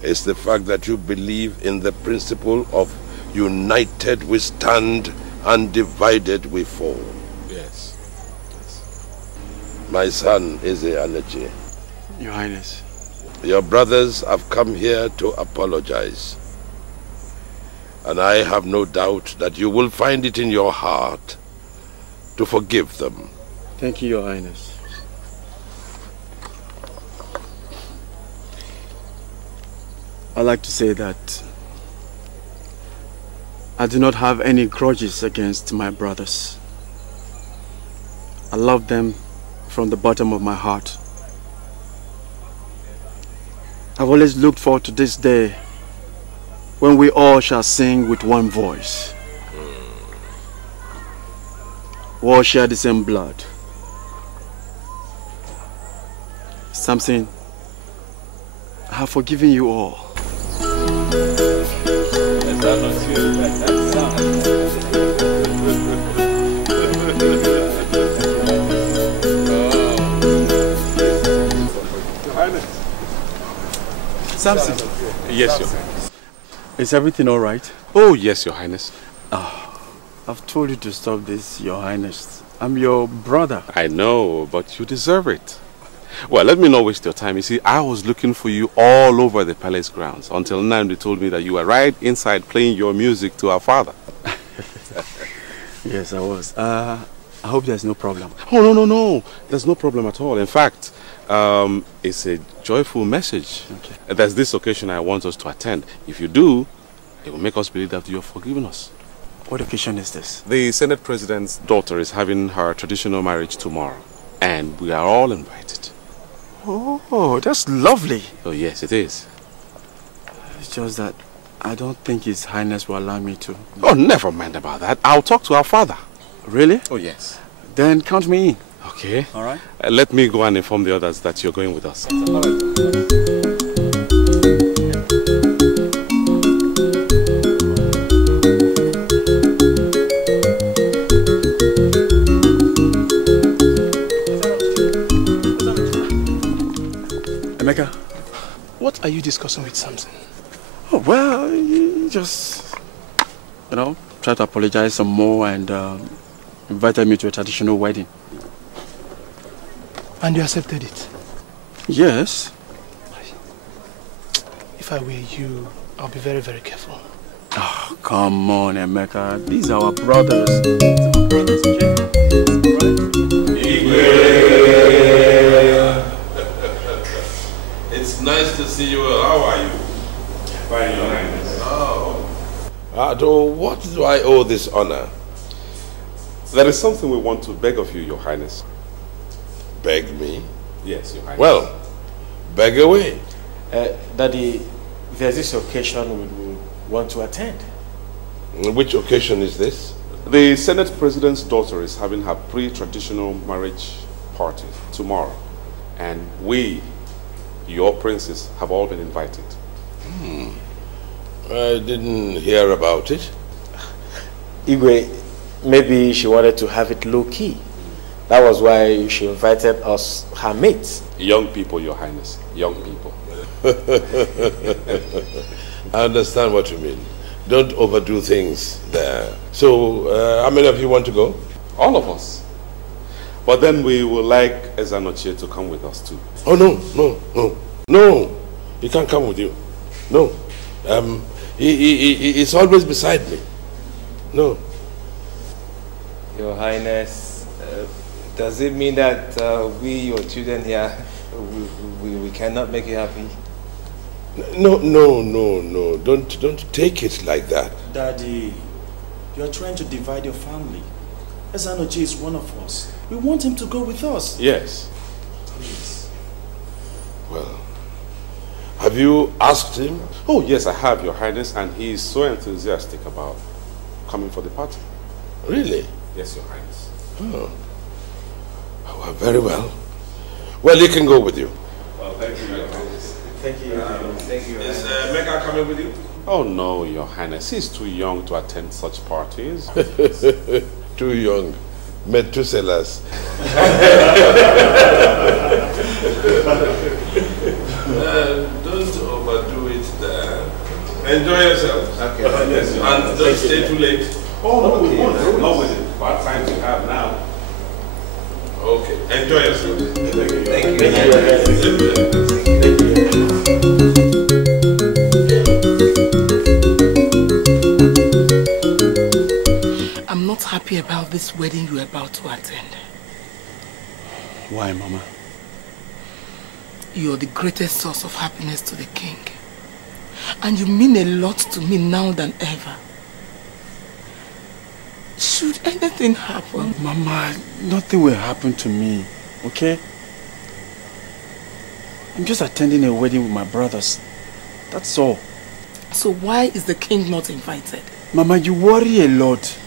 is the fact that you believe in the principle of united we stand and divided we fall. Yes. My son is Anochie. Your Highness. Your brothers have come here to apologize. And I have no doubt that you will find it in your heart to forgive them. Thank you, Your Highness. I'd like to say that I do not have any grudges against my brothers. I love them from the bottom of my heart. I've always looked forward to this day when we all shall sing with one voice. We all share the same blood. Samson, I have forgiven you all. Samson. Yes, Your Highness. Is everything all right? Oh, yes, Your Highness. I've told you to stop this, Your Highness. I'm your brother. I know, but you deserve it. Well, let me not waste your time. You see, I was looking for you all over the palace grounds until now they told me that you were right inside playing your music to our father. Yes, I was. I hope there's no problem. Oh, no. There's no problem at all. In fact, it's a joyful message. Okay. There's this occasion I want us to attend. If you do, it will make us believe that you have forgiven us. What occasion is this? The Senate President's daughter is having her traditional marriage tomorrow, and we are all invited. Oh, that's lovely. Oh, yes, it is. It's just that I don't think His Highness will allow me to. Oh, never mind about that. I'll talk to our father. Really? Oh, yes. Then count me in. Okay. All right. Let me go and inform the others that you're going with us. All right. Emeka, what are you discussing with Samson? Oh, well, he just, tried to apologize some more and invited me to a traditional wedding. And you accepted it? Yes. If I were you, I'll be very, very careful. Oh, come on, Emeka. These are our brothers. It's nice to see you. How are you? Fine, Your Highness. To what do I owe this honor? There is something we want to beg of you, Your Highness. Beg me? Yes, Your Highness. Well, beg away. Daddy, there's this occasion we would want to attend. Which occasion is this? The Senate President's daughter is having her pre-traditional marriage party tomorrow. And we, your princes, have all been invited. I didn't hear about it. Igwe, maybe she wanted to have it low-key. That was why she invited us, her mates. Young people, Your Highness. Young people. I understand what you mean. Don't overdo things there. So, how many of you want to go? All of us. But then we would like Anochie to come with us too. Oh, no. He can't come with you. No. He's always beside me. No. Your Highness, does it mean that we, your children here, we cannot make you happy? No. Don't take it like that. Daddy, you're trying to divide your family. As Anochie is one of us. We want him to go with us. Yes. Please. Well, have you asked him? Oh, yes, I have, Your Highness, and he is so enthusiastic about coming for the party. Really? Yes, Your Highness. Oh. Well, very well. Well, he can go with you. Well, thank you, Your Highness. Thank you. Thank you. Is Mecca coming with you? Oh, no, Your Highness. He's too young to attend such parties. Too young. Methuselahs. Don't overdo it there. Enjoy yourselves. Okay. Yes, and don't stay too late. Oh, no, we won't. Not with the bad times you have now. Okay. Enjoy yourselves. Thank you. I'm not happy about this wedding you're about to attend. Why, Mama? You're the greatest source of happiness to the king. And you mean a lot to me now than ever. Should anything happen... Mama, nothing will happen to me, okay? I'm just attending a wedding with my brothers. That's all. So why is the king not invited? Mama, you worry a lot.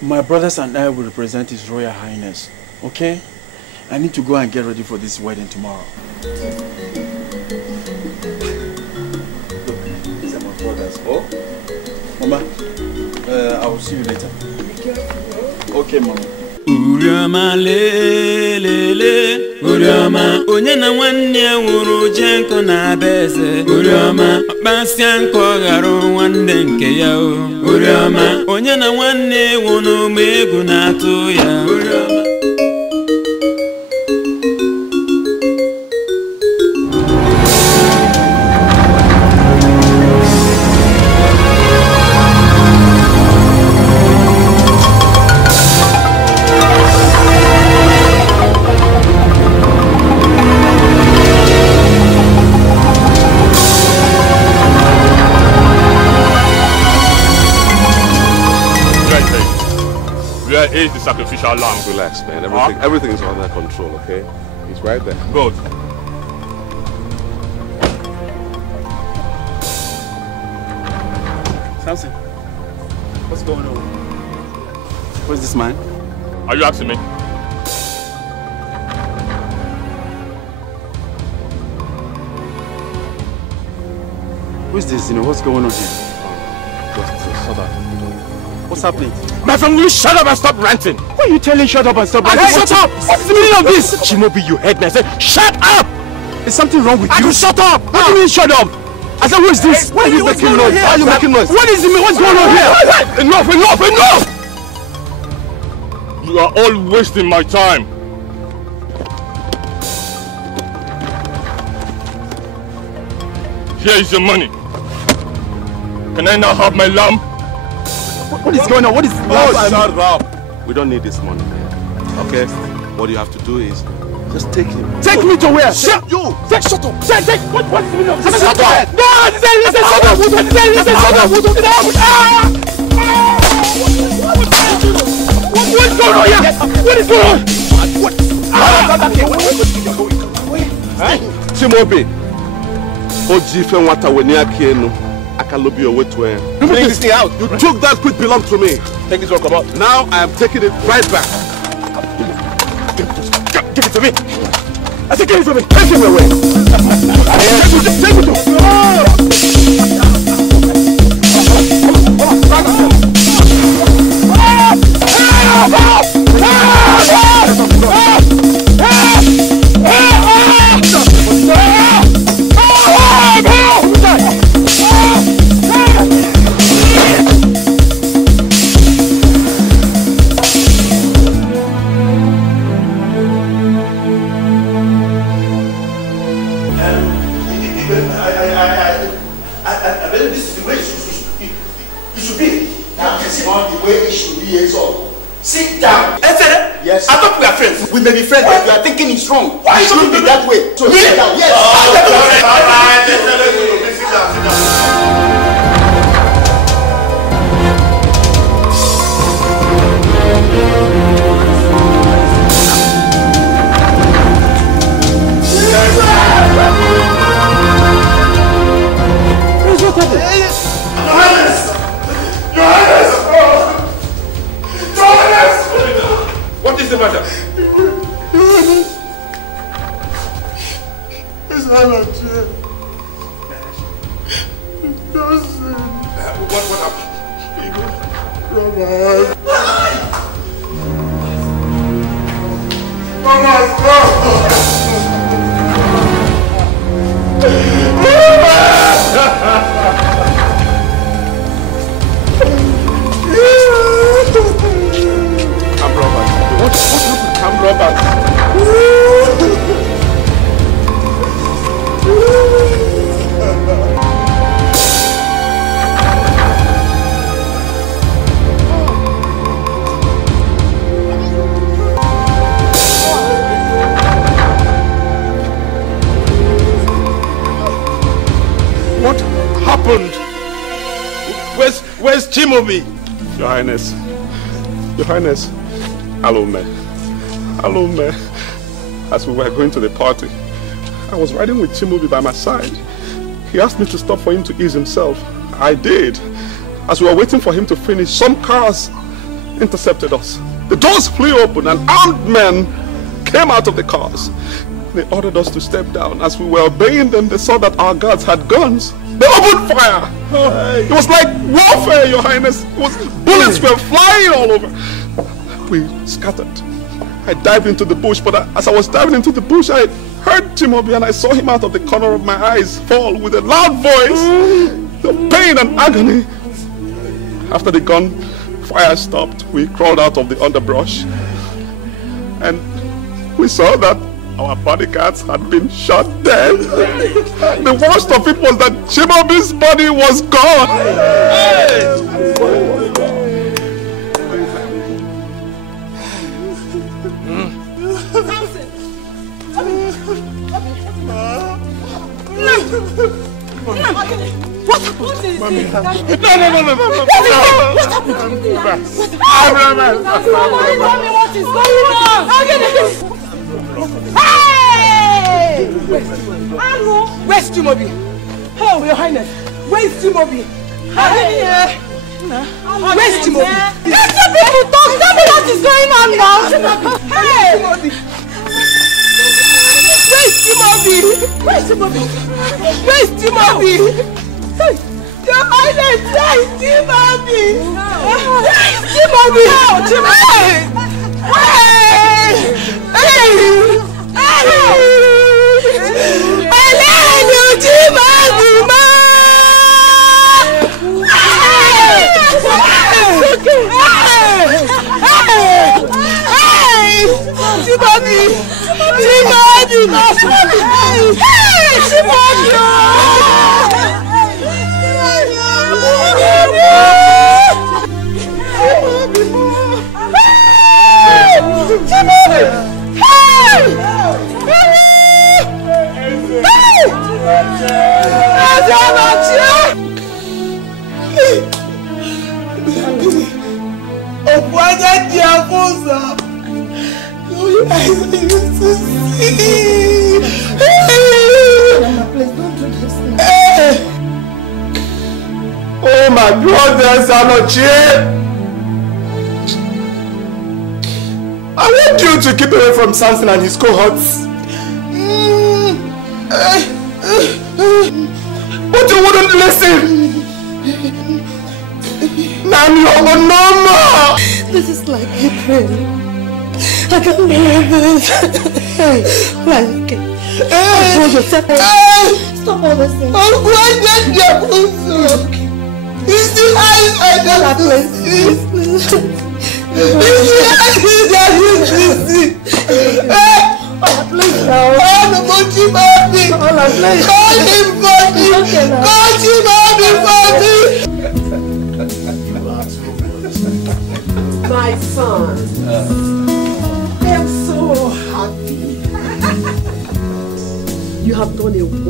My brothers and I will represent His Royal Highness, okay? I need to go and get ready for this wedding tomorrow. These are my brothers. Oh, Mama, I will see you later. Be careful. Okay, Mama. Urioma lelele Urioma onye na nwanne wuru jenko na beze Urioma akpasianko garo nwanne nke ya o Urioma onye na nwanne wunu megwu na atụ ya Urioma Where is the sacrificial lamb? Relax, man. Everything is under control, okay? He's right there. Good. Samson, what's going on? Where's this man? Are you asking me? Who's this? What's going on here? What's happening? My friend, will you shut up and stop ranting? Why are you telling shut up and stop ranting? Shut up! What's the meaning of this? Chimobi, you heard me. I said, shut up! Is something wrong with you? I said, shut up! What do you mean, shut up? I said, who is this? Why are you making noise? Why are you making noise? What is it? What's going on here? Enough! You are all wasting my time. Here is your money. Can I now have my lamb? What is going on? What is... Oh, shut up! We don't need this money, man. Okay? What you have to do is just take him. Take me to where? Shut you! Shut up! Take! What's the meaning of this? Shut up! No! Listen! Shut up! What's going on here? What is going on? Chimobi, Oji Fenwata Weniakienu, Akalobi Owetwe. Take this thing out. You took that which belonged to me. Take this one, come out. Now I am taking it right back. Give it to me. I said, give it to me. Take it away. Take it to me. Yes. I thought we are friends. We may be friends, but you are thinking it's wrong. Why should it be that way? So sit down. Yes. What is the matter? It's Anochie. What happened? What happened? Where's Chimobi? Your Highness. Your Highness. Hello, man. Hello, man. As we were going to the party, I was riding with Chimobi by my side. He asked me to stop for him to ease himself. I did. As we were waiting for him to finish, some cars intercepted us. The doors flew open and armed men came out of the cars. They ordered us to step down. As we were obeying them, they saw that our guards had guns. They opened fire. It was like warfare, Your Highness. Bullets were flying all over. We scattered. I dived into the bush, but as I was diving into the bush, I heard Chimobi and I saw him out of the corner of my eyes fall with a loud voice. The pain and agony. After the gunfire stopped, we crawled out of the underbrush and we saw that our bodyguards had been shot dead. The worst of it was that Chimobi's body was gone. What happened? Mommy, No. What happened? Mommy, what is going on? Hey! Hello? Where's Chimobi? Oh, Your Highness. Where's Chimobi? Where's Chimobi? Let the people talk. Tell me what is going on now. Hey! Where's Chimobi? Where's Chimobi? Where's Chimobi? Your Highness, where's Chimobi? Where's Chimobi? Hey! Hey! Oh my brothers, Anochie! I want you to keep away from Samson and his cohorts. But you wouldn't listen! This is like April. I can't believe this. Like, control yourself. Stop all this thing. I'm going to get your it's the eyes I got please. It's the eyes that you see. Please now. Oh, the monkey baby. Call him for me. Call him for me. My son.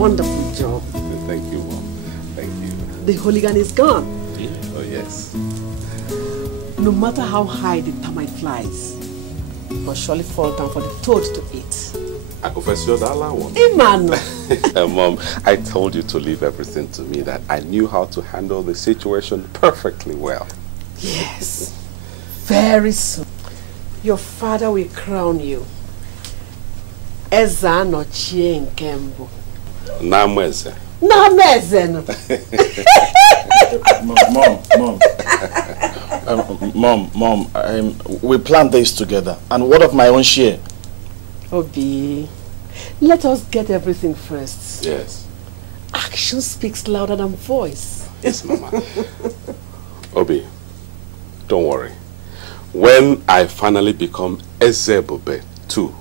wonderful job. Thank you, Mom. Thank you. The hooligan is gone. Yeah. Oh, yes. No matter how high the termite flies, it must surely fall down for the toad to eat. I confess you're the Allah one. Emmanuel. Mom, I told you to leave everything to me, that I knew how to handle the situation perfectly well. Yes. Very soon, your father will crown you as Anochie Nkembu. Namweze. Namweze. Mom, we planned this together. And what of my own share? Obi, let us get everything first. Yes. Action speaks louder than voice. Yes, Mama. Obi, don't worry. When I finally become Ezebube too,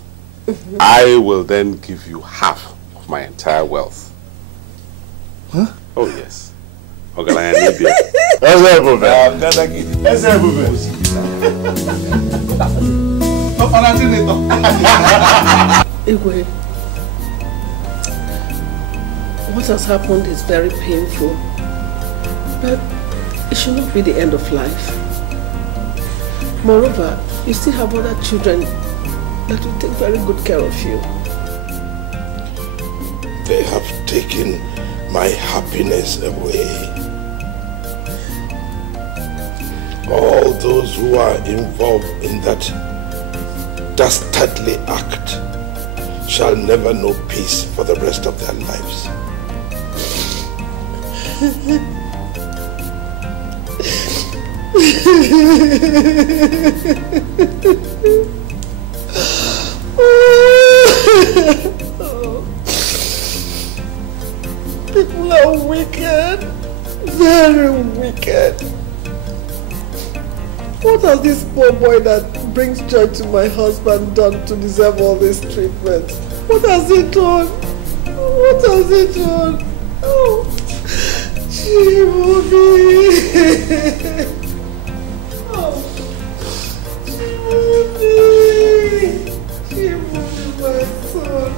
I will then give you half of my entire wealth. Huh? Oh, yes. Ogalaya Nibia. Ezebube. Igwe, what has happened is very painful, but it should not be the end of life. Moreover, you still have other children that will take very good care of you. They have taken my happiness away. All those who are involved in that dastardly act shall never know peace for the rest of their lives. People are wicked, very wicked. What has this poor boy that brings joy to my husband done to deserve all this treatment? What has he done? What has he done? Oh, Chimaobi. Oh, Chimaobi. Chimaobi, my son.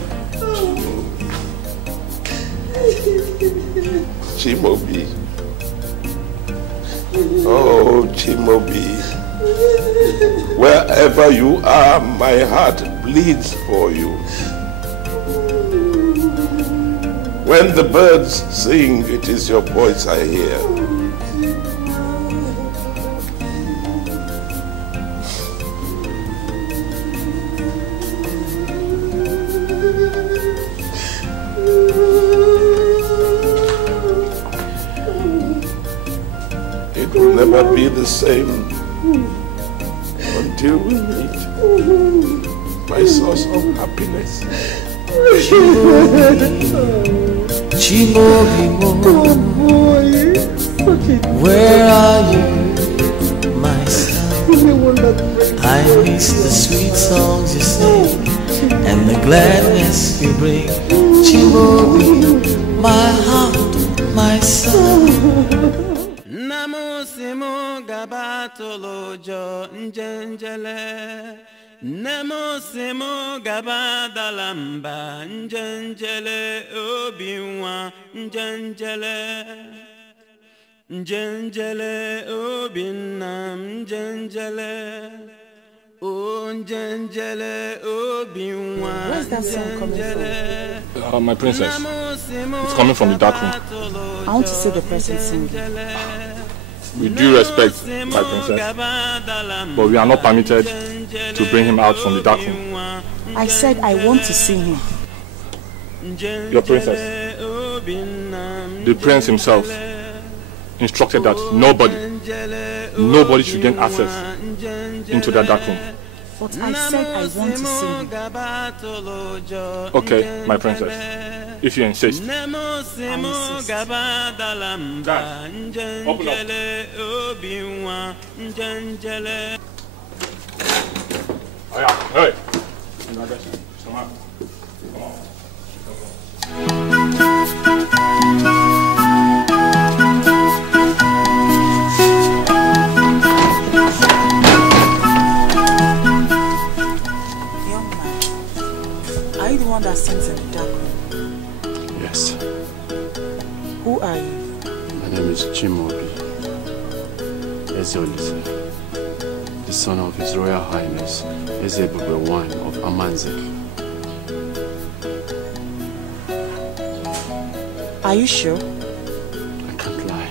Chimaobi. Oh, Chimaobi. Wherever you are, my heart bleeds for you. When the birds sing, it is your voice I hear. It will never be the same until we meet. My source of happiness. Chimaobi, where are you, my son? I miss the sweet songs you sing and the gladness you bring. Chimaobi, my heart, my son. Namusimo gabatolojo njenjele. Namusimo gabadalamba njenjele obiwa njenjele. Njenjele obinam njenjele. O njenjele obiwa. Where's that song coming from? My princess. It's coming from the dark room. I want to see the person sing. With due respect, my princess, but we are not permitted to bring him out from the dark room. I said I want to see him. Your princess, the prince himself instructed that nobody should gain access into that dark room. But I said I want to see him. Okay, my princess, if you insist. I insist. Open up. Oh yeah, hey. Come on. Young man, are you the one that sings in the dark room? Yes. Ezeolise, the son of His Royal Highness Ezebube I of Amanze. Are you sure? I can't lie.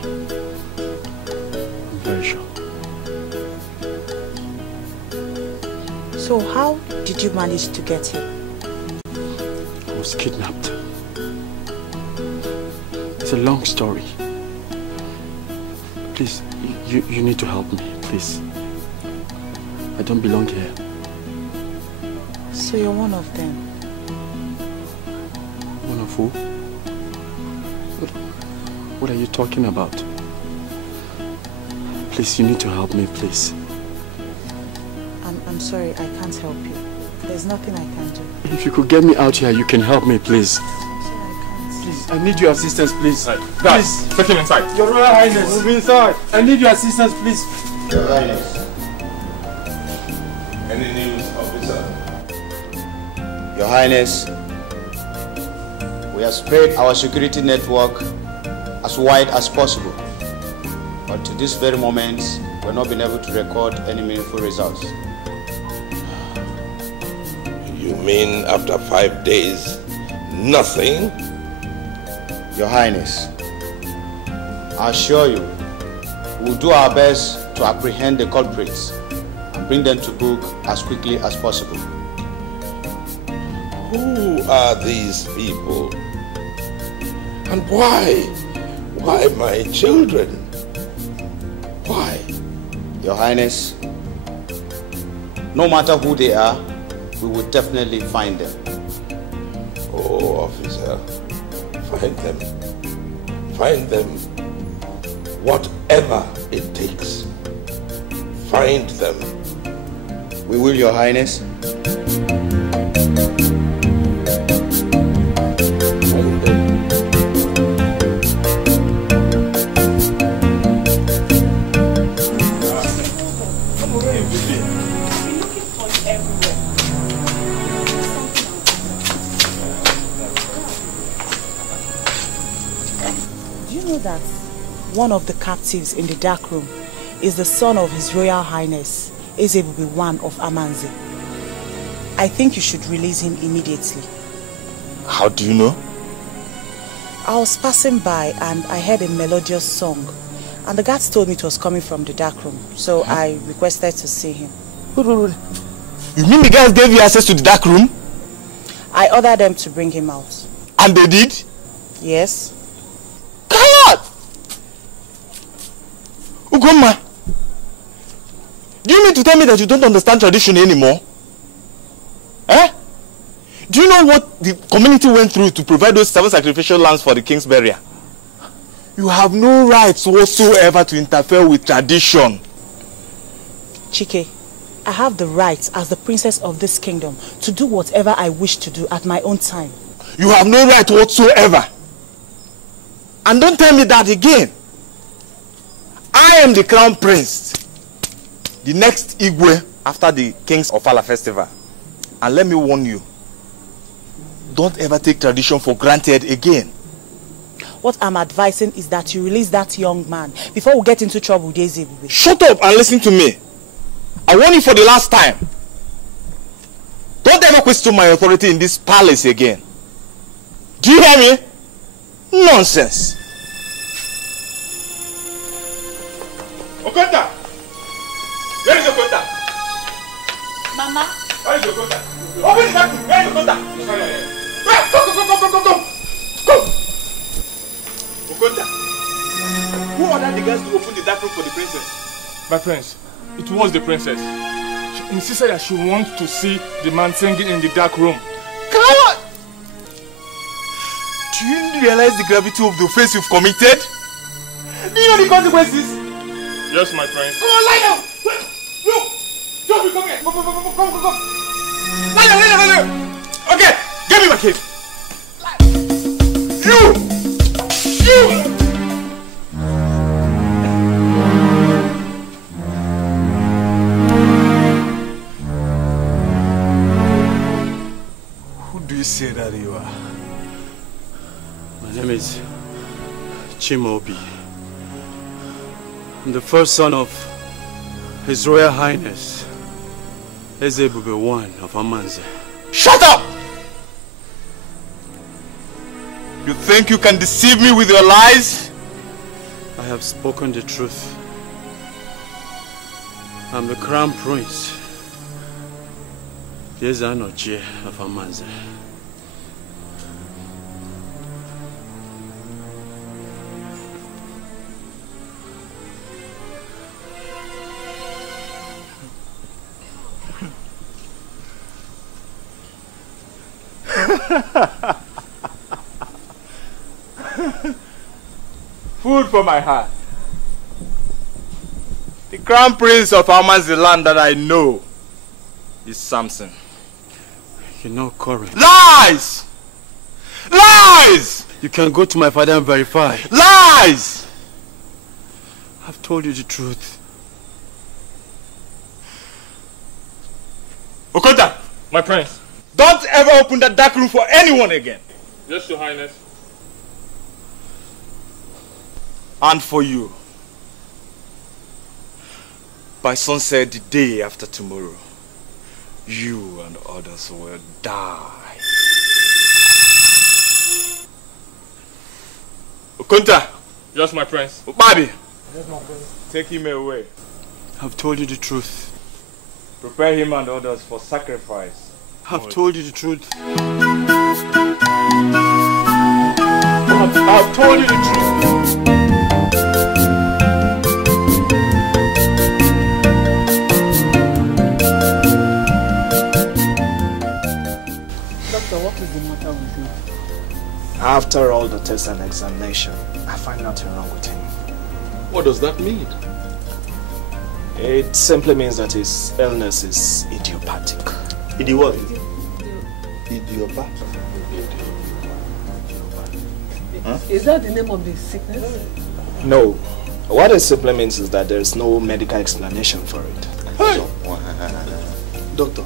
I'm very sure. So how did you manage to get him? I was kidnapped. It's a long story. Please, you need to help me, please. I don't belong here. So you're one of them? One of who? What are you talking about? Please, you need to help me, please. I'm sorry, I can't help you. There's nothing I can do. If you could get me out here, you can help me, please. Please, I need your assistance, please. Guys, take him inside. Your Royal Highness, move inside. I need your assistance, please. Your Highness. Any news, officer? Your Highness, we have spread our security network as wide as possible. But to this very moment, we've not been able to record any meaningful results. You mean after 5 days, nothing? Your Highness, I assure you, we'll do our best to apprehend the culprits and bring them to book as quickly as possible. Who are these people? And why? Why my children? Why? Your Highness, no matter who they are, we will definitely find them. Oh, officer, find them. Find them. Whatever it takes. Find them. We will, Your Highness. That one of the captives in the dark room is the son of His Royal Highness Ezebube I of Amanze. I think you should release him immediately. How do you know? I was passing by and I heard a melodious song, and the guards told me it was coming from the dark room, so I requested to see him. You mean the guys gave you access to the dark room? I ordered them to bring him out. And they did? Yes. Ugoma, do you mean to tell me that you don't understand tradition anymore? Eh? Do you know what the community went through to provide those 7 sacrificial lambs for the king's burial? You have no rights whatsoever to interfere with tradition. Chike, I have the right as the princess of this kingdom to do whatever I wish to do at my own time. You have no right whatsoever. And don't tell me that again. I am the crown prince, the next Igwe after the Kings of Allah festival. And let me warn you, don't ever take tradition for granted again. What I'm advising is that you release that young man before we get into trouble with Ezebube. Shut up and listen to me. I warn you for the last time. Don't ever question my authority in this palace again. Do you hear me? Nonsense. Okonta! Where is Okonta? Mama. Where is Okonta? Open the back! Where is Okonta? Come! Okonta! Who ordered the guys to open the dark room for the princess? My prince, it was the princess. She insisted that she wants to see the man singing in the dark room. Coward! Do you realize the gravity of the offense you've committed? Do you know the consequences? Yes, my prince. Come on, lie down! Look! Joby, come here! Come! Lie down! Okay, give me my kid! You! Who do you say that you are? My name is Chimaobi. I'm the first son of His Royal Highness Ezebube I of Amanze. Shut up! You think you can deceive me with your lies? I have spoken the truth. I'm the Crown Prince, the Anochie of Amanze. Food for my heart. The Crown Prince of Amanze land that I know is Samson. You're not correct. Lies! Lies! You can go to my father and verify. Lies! I've told you the truth. Okota! My prince. Don't ever open that dark room for anyone again. Yes, Your Highness. And for you. By sunset the day after tomorrow, you and others will die. Okunta! Yes, my prince. Ubabi! Yes, my prince. Take him away. I've told you the truth. Prepare him and others for sacrifice. I've told you the truth. I've told you the truth. Doctor, what is the matter with him? After all the tests and examination, I find nothing wrong with him. What does that mean? It simply means that his illness is idiopathic. What? Idiopathic? Huh? Is that the name of the sickness? No. What it simply means is that there is no medical explanation for it. Hey. Doctor,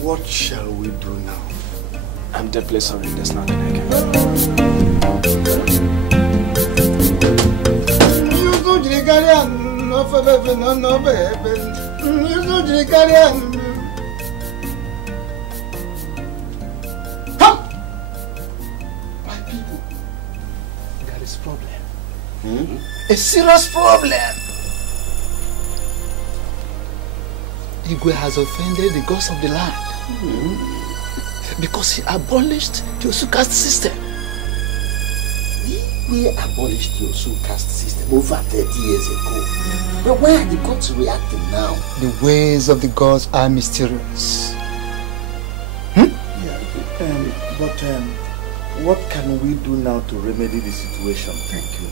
what shall we do now? I'm deeply sorry, there's nothing I can My people, there is problem. A serious problem. Igwe has offended the gods of the land. Because he abolished the Osu caste system. We abolished the Osu caste system over 30 years ago. But why are the gods reacting now? The ways of the gods are mysterious. But what can we do now to remedy the situation? Thank you.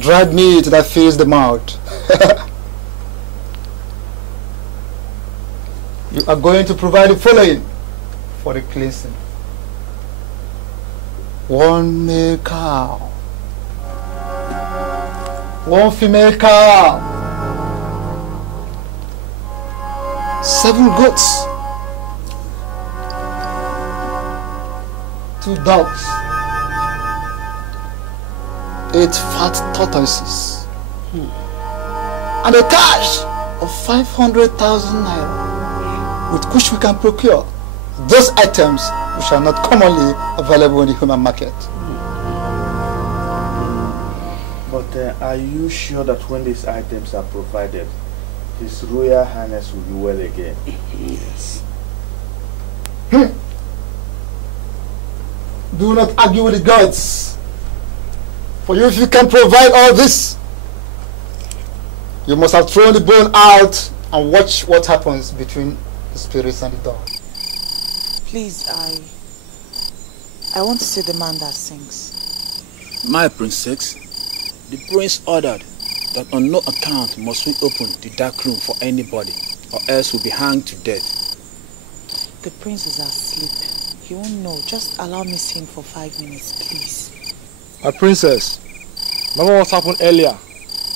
Drag me to that face the mouth. You are going to provide the following for the cleansing. 1 male cow, 1 female cow, 7 goats, 2 dogs, 8 fat tortoises, and a cash of 500,000 naira, with which we can procure those items which are not commonly available in the human market. But are you sure that when these items are provided, His Royal Highness will be well again? Yes. Do not argue with the gods. For you, if you can provide all this, you must have thrown the bone out and watch what happens between the spirits and the dog. Please, I want to see the man that sings. My princess, the prince ordered that on no account must we open the dark room for anybody, or else we'll be hanged to death. The prince is asleep. He won't know. Just allow me sing for 5 minutes, please. My princess, remember what happened earlier?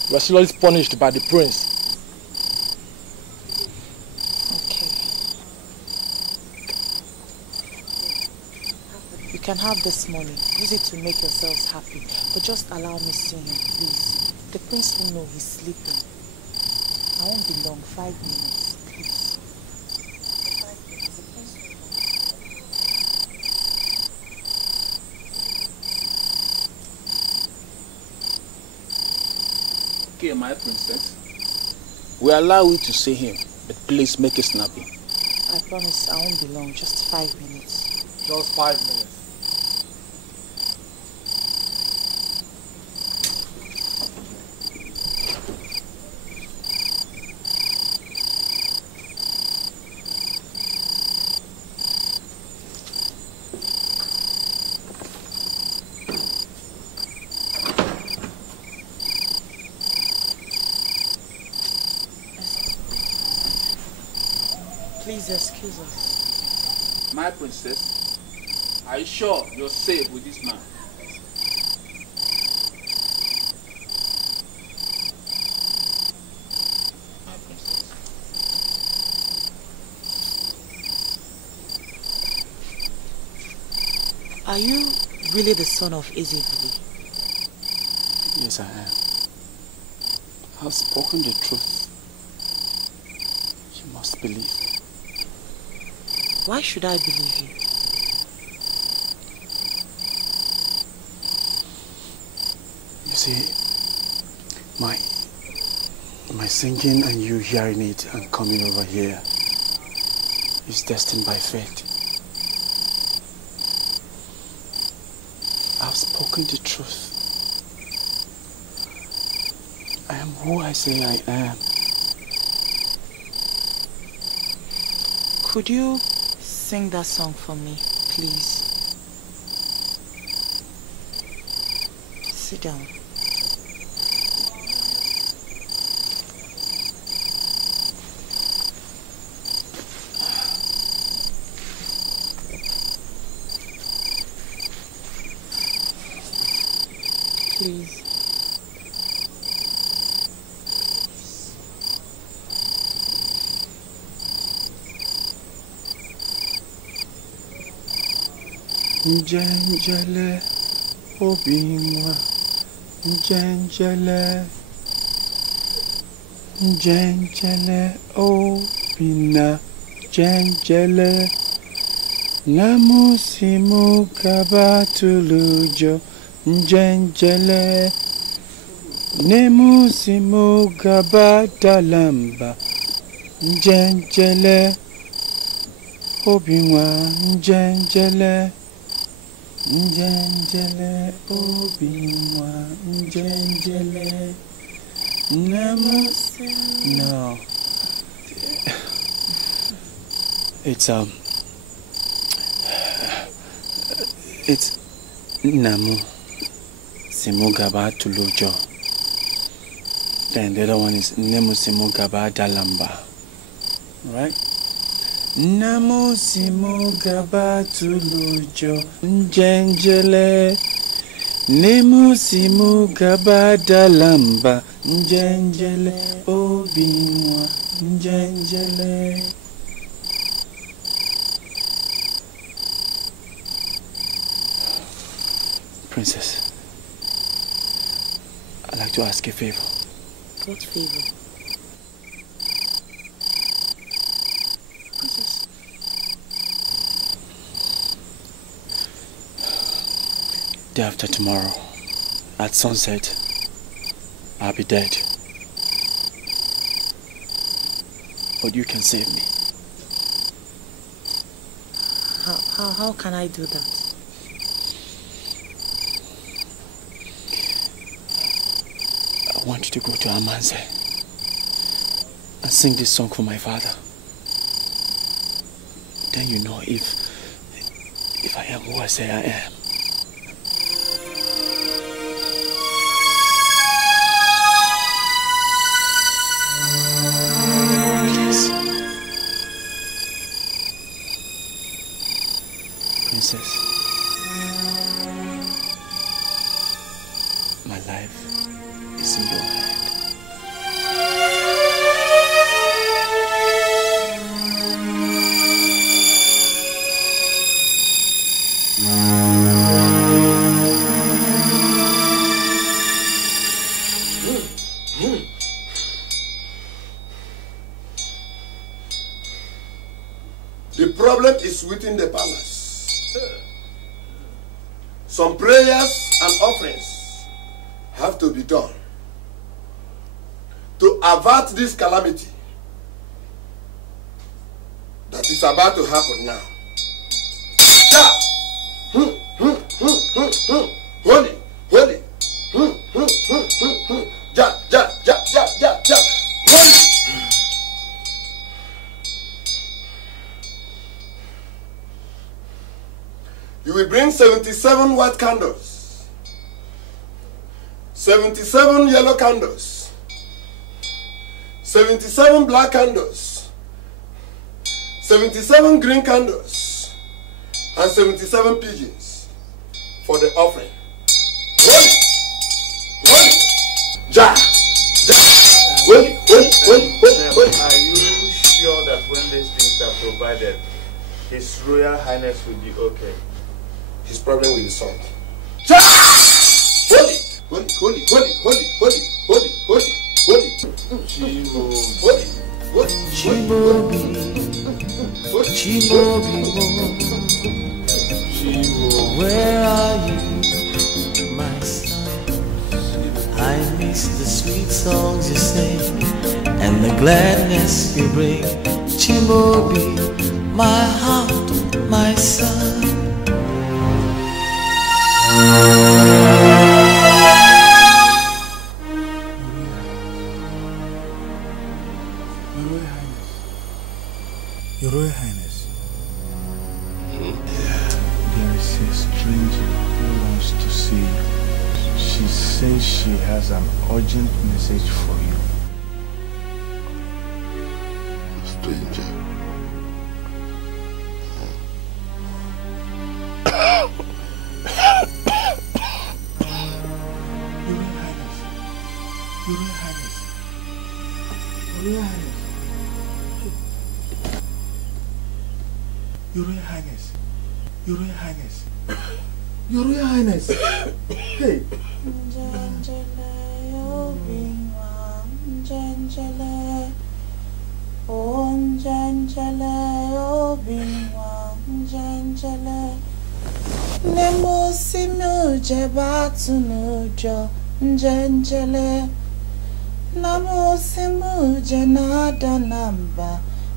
You were seriously punished by the prince. You can have this money. Use it to make yourselves happy. But just allow me see him, please. The prince will know he's sleeping. I won't be long. 5 minutes, please. Okay, my princess. We allow you to see him, but please make it snappy. I promise I won't be long. Just 5 minutes. Just 5 minutes. Please excuse us. My princess, are you sure you're safe with this man? My princess. Are you really the son of Ezebili? Yes, I am. I've spoken the truth. You must believe me. Why should I believe you? You see, my singing and you hearing it and coming over here is destined by fate. I've spoken the truth. I am who I say I am. Could you sing that song for me, please? Sit down. Please. Njenjele obinwa, njenjele, njenjele obina, njenjele, namusimu kabatulujo, njenjele, nemusimu kabatalamba, njenjele obinwa, njenjele. Njenjele obinwa, njenjele namaste. No, it's Namu Simugaba Tulujo. Then the other one is Nemu Simugaba Dalamba. Right? Namo Simo Gaba Tulujo Njenjele Nemo Simo Gaba Dalamba Njenjele Obinwa Njenjele. Princess, I'd like to ask a favor. What favor? Princess, day after tomorrow, at sunset, I'll be dead. But you can save me. How can I do that? I want you to go to Amanze and sing this song for my father. Then you know if I am who I say I am. Princess, my life is in your hand. some prayers and offerings have to be done to avert this calamity that is about to happen now. Holy, holy. Holy. You will bring 77 white candles, 77 yellow candles, 77 black candles, 77 green candles, and 77 pigeons for the offering. Holy! Holy! Ja! Ja! Holy! Holy! Holy! Holy! Are you sure that when these things are provided, His Royal Highness will be okay? His problem will be solved. Ja! Holy! Holy! Holy! Holy! Holy! Holy! Holy! Holy! Holy! Holy! Holy! Chimobi, where are you, my son? I miss the sweet songs you sing and the gladness you bring. Chimobi, my heart, my son. Your Royal Highness, there is a stranger who wants to see you. She says she has an urgent message for you. Stranger. Your Royal Highness, Your Royal Highness, Your Royal Highness, Your Royal Highness, Your Royal Highness, hey.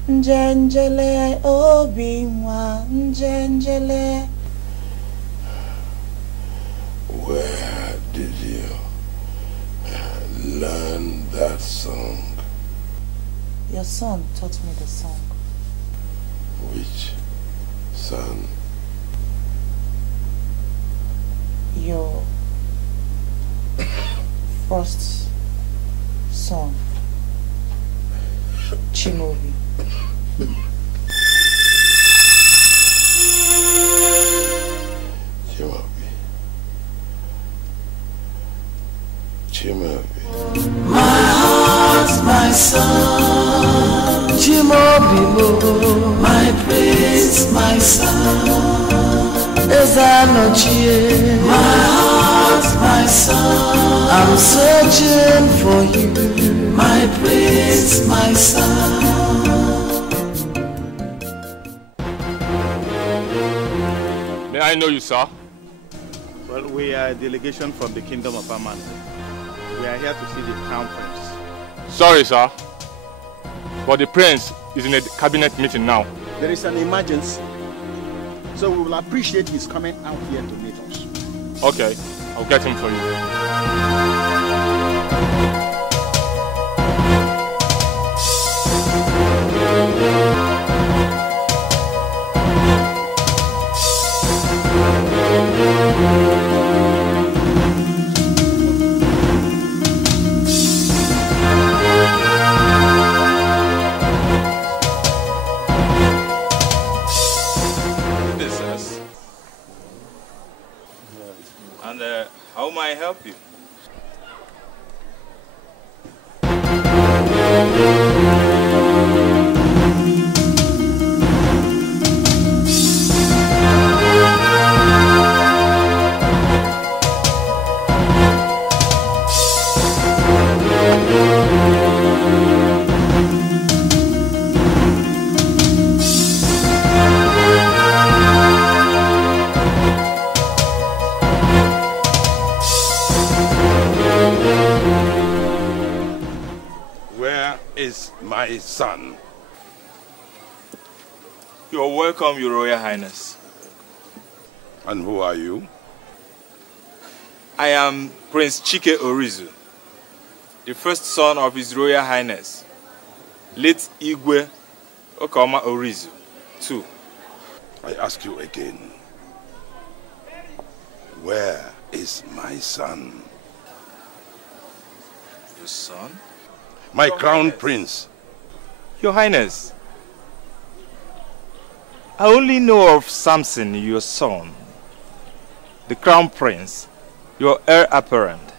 Njenjele obinwa njenjele. Where did you learn that song? Your son taught me the song. Which son? Your first son, Chimobi. Chimobi. My heart, my son, Chimobi, my prince, my son, is Anochie. My heart, my son, I'm searching for you, my prince, my son. May I know you, sir? Well, we are a delegation from the Kingdom of Aman. We are here to see the Crown Prince. Sorry, sir, but the prince is in a cabinet meeting now. There is an emergency, so we will appreciate his coming out here to meet us. Okay, I'll get him for you. And how may I help you? my son. You're welcome, Your Royal Highness. And who are you? I am Prince Chike Orizu, the first son of His Royal Highness, late Igwe Okoma Orizu, II. I ask you again, where is my son? Your son? My crown prince. Your Highness, I only know of Samson, your son, the crown prince, your heir apparent,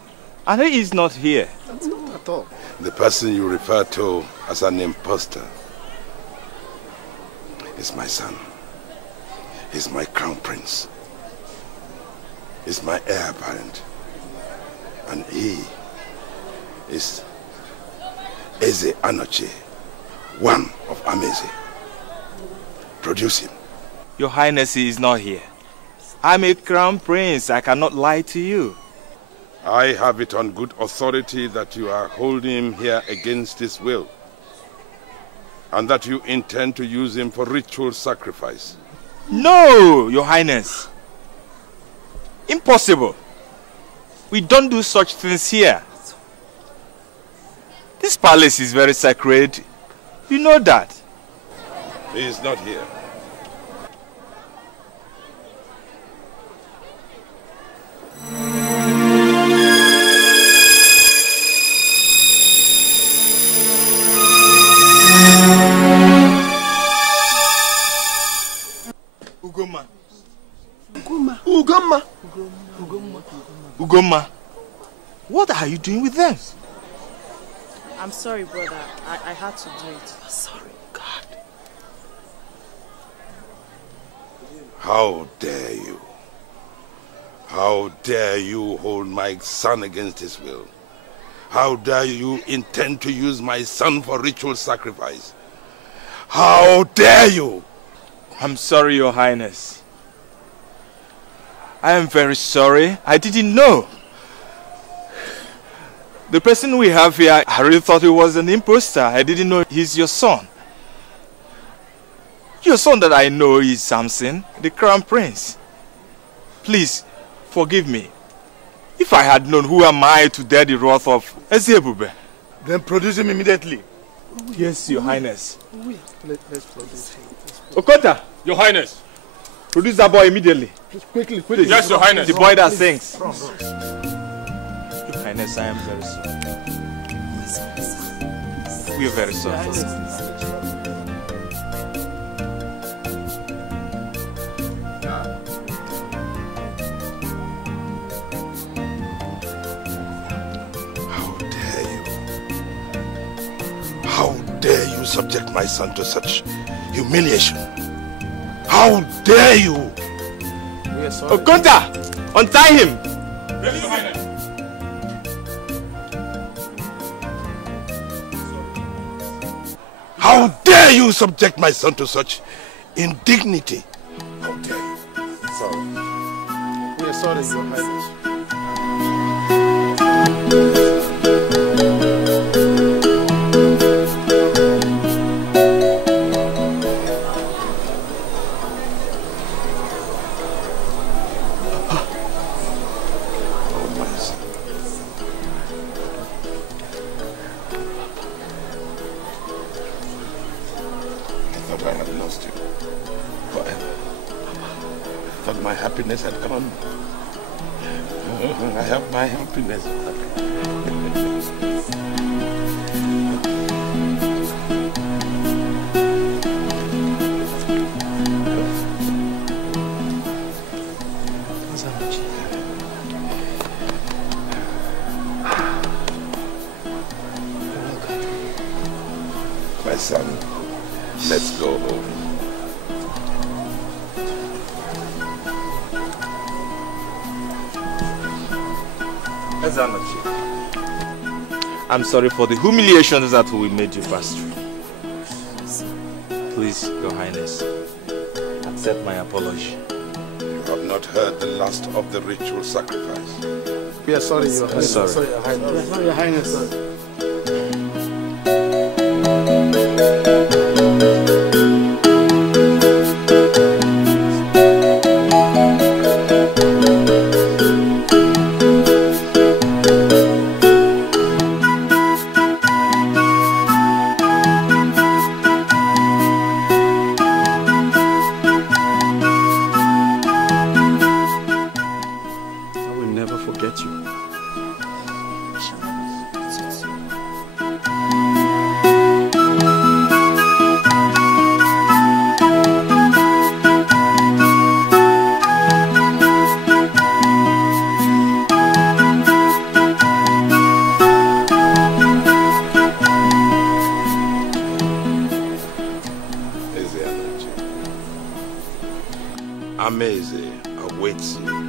and he is not here. That's not at all. The person you refer to as an impostor is my son. He's my crown prince. He's my heir apparent. And he is Eze Anochie, one of Ameze. Produce him. Your Highness, he is not here. I'm a crown prince. I cannot lie to you. I have it on good authority that you are holding him here against his will, and that you intend to use him for ritual sacrifice. No, Your Highness. Impossible. We don't do such things here. This palace is very sacred. You know that. He is not here. Ugoma, what are you doing with them? I'm sorry, brother. I had to do it. Sorry, God. How dare you? How dare you hold my son against his will? How dare you intend to use my son for ritual sacrifice? How dare you? I'm sorry, Your Highness. I am very sorry. I didn't know. The person we have here, I really thought he was an imposter. I didn't know he's your son. Your son that I know is Samson, the crown prince. Please, forgive me. If I had known, who am I to dare the wrath of Ezebube? Then produce him immediately. Yes, Your Highness. Let's produce him. Okota, Your Highness. Produce that boy immediately. Quickly, quickly. Yes, Your Highness. The boy that sings. Your Highness, I am very sorry. We are very sorry. How dare you subject my son to such humiliation? How dare you? We are sorry. Okonta, untie him. Yes, Your Highness. How dare you subject my son to such indignity? How dare you? Sorry. We are sorry, Your Highness. Happiness had gone. I have my happiness. My son, let's go home. I'm sorry for the humiliations that we made you pass through. Please, Your Highness, accept my apology. You have not heard the last of the ritual sacrifice. We are sorry, Your Highness. Sorry. Sorry, Your Highness. Sorry, Your Highness. forget you. Amazing awaits you.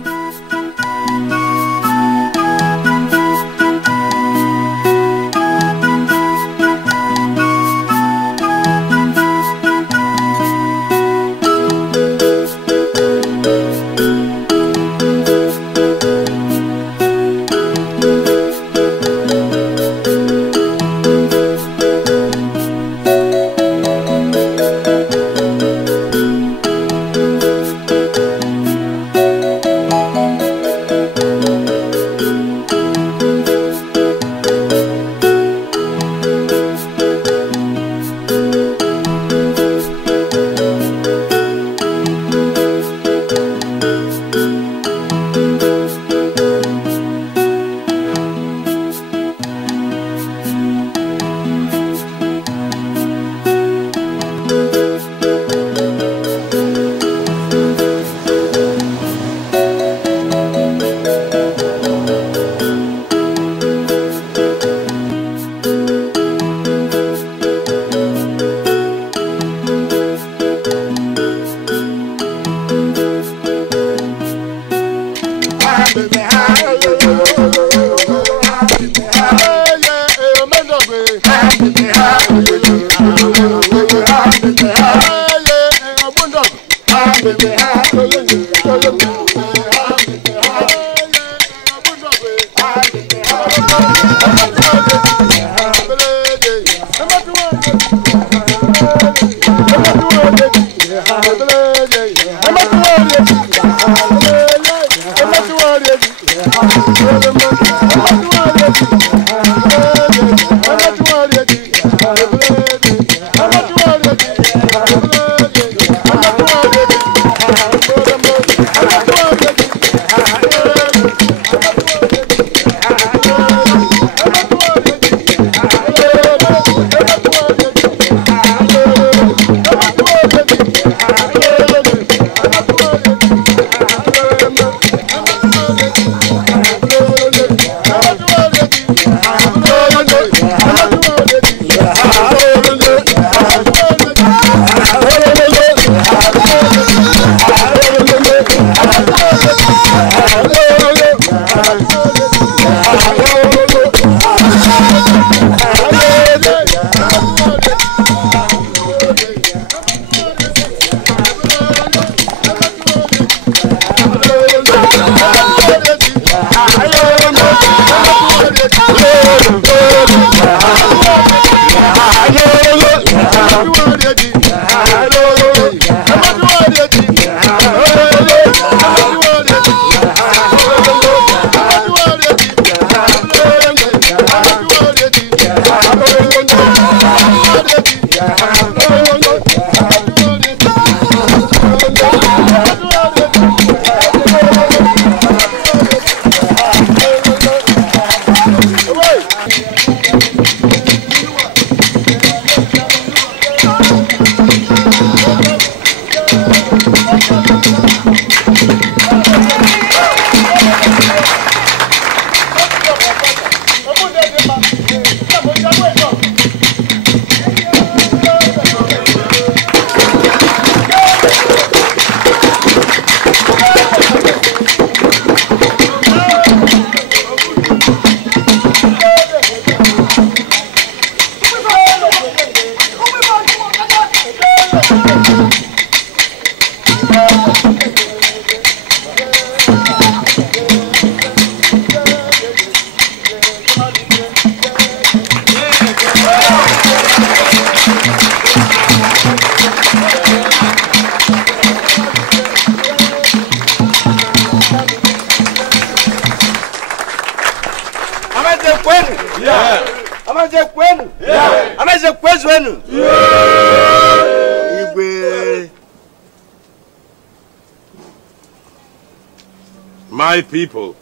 My people,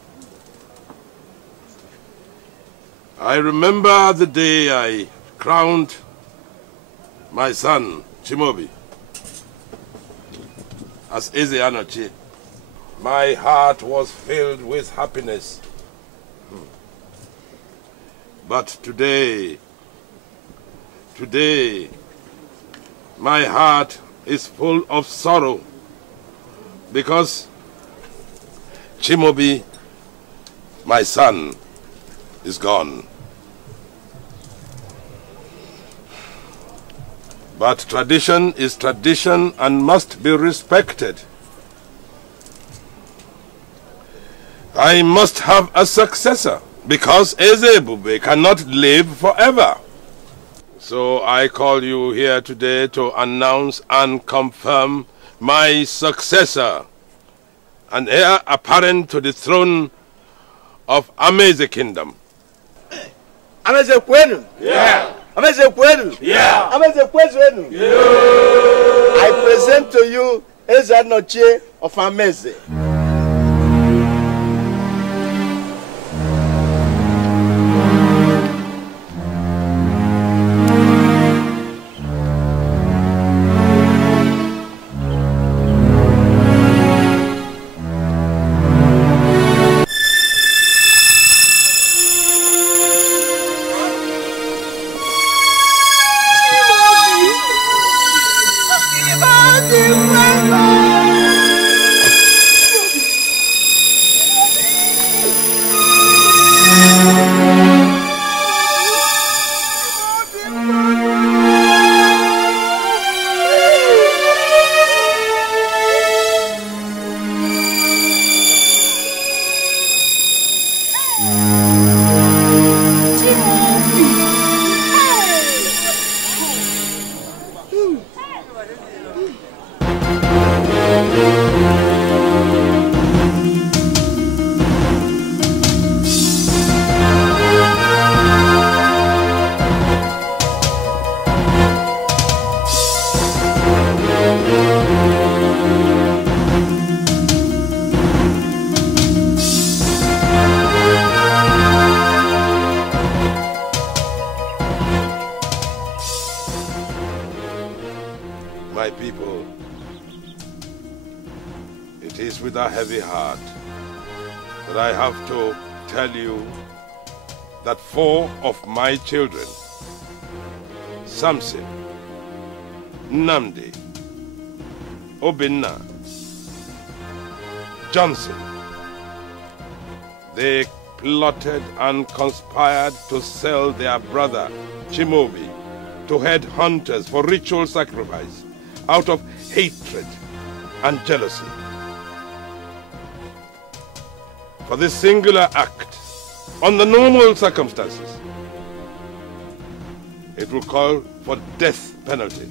I remember the day I crowned my son, Chimaobi, as Eze Anochie. My heart was filled with happiness. But today, my heart is full of sorrow because Chimaobi, my son, is gone. But tradition is tradition and must be respected. I must have a successor because Eze Ebube cannot live forever. So I call you here today to announce and confirm my successor and heir apparent to the throne of Ameze Kingdom. Ameze Kwenu? Yeah. Ameze Kwenu? Yeah. Ameze Kwenu? Yeah. I present to you Eze Anochie of Ameze. My people, it is with a heavy heart that I have to tell you that 4 of my children, Samson, Nnamdi, Obinna, Johnson, they plotted and conspired to sell their brother, Chimaobi, to head hunters for ritual sacrifice out of hatred and jealousy. For this singular act, under normal circumstances, it will call for death penalty.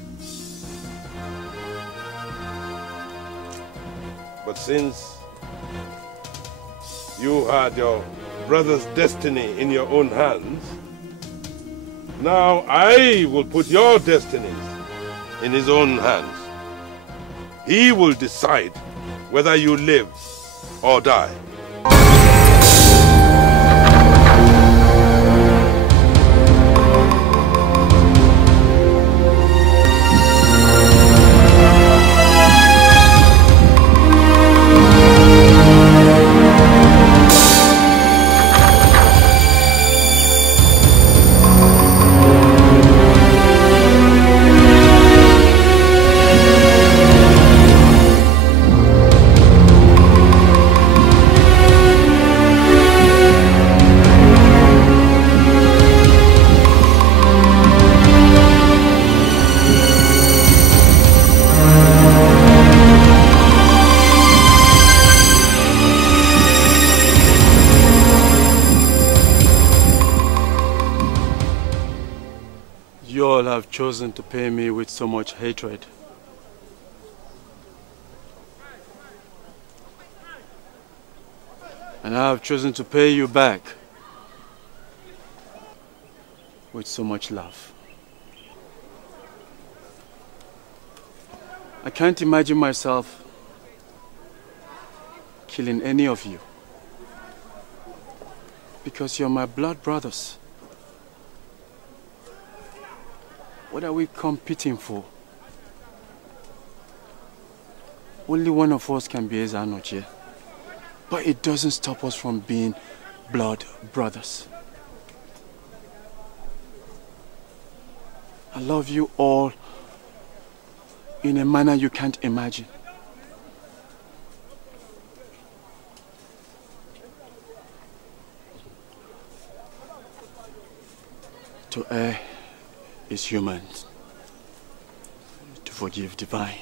But since you had your brother's destiny in your own hands, now I will put your destinies in his own hands. He will decide whether you live or die. You all have chosen to pay me with so much hatred. And I have chosen to pay you back with so much love. I can't imagine myself killing any of you because you're my blood brothers. What are we competing for? Only one of us can be Anochie. But it doesn't stop us from being blood brothers. I love you all in a manner you can't imagine. To err is human, to forgive divine.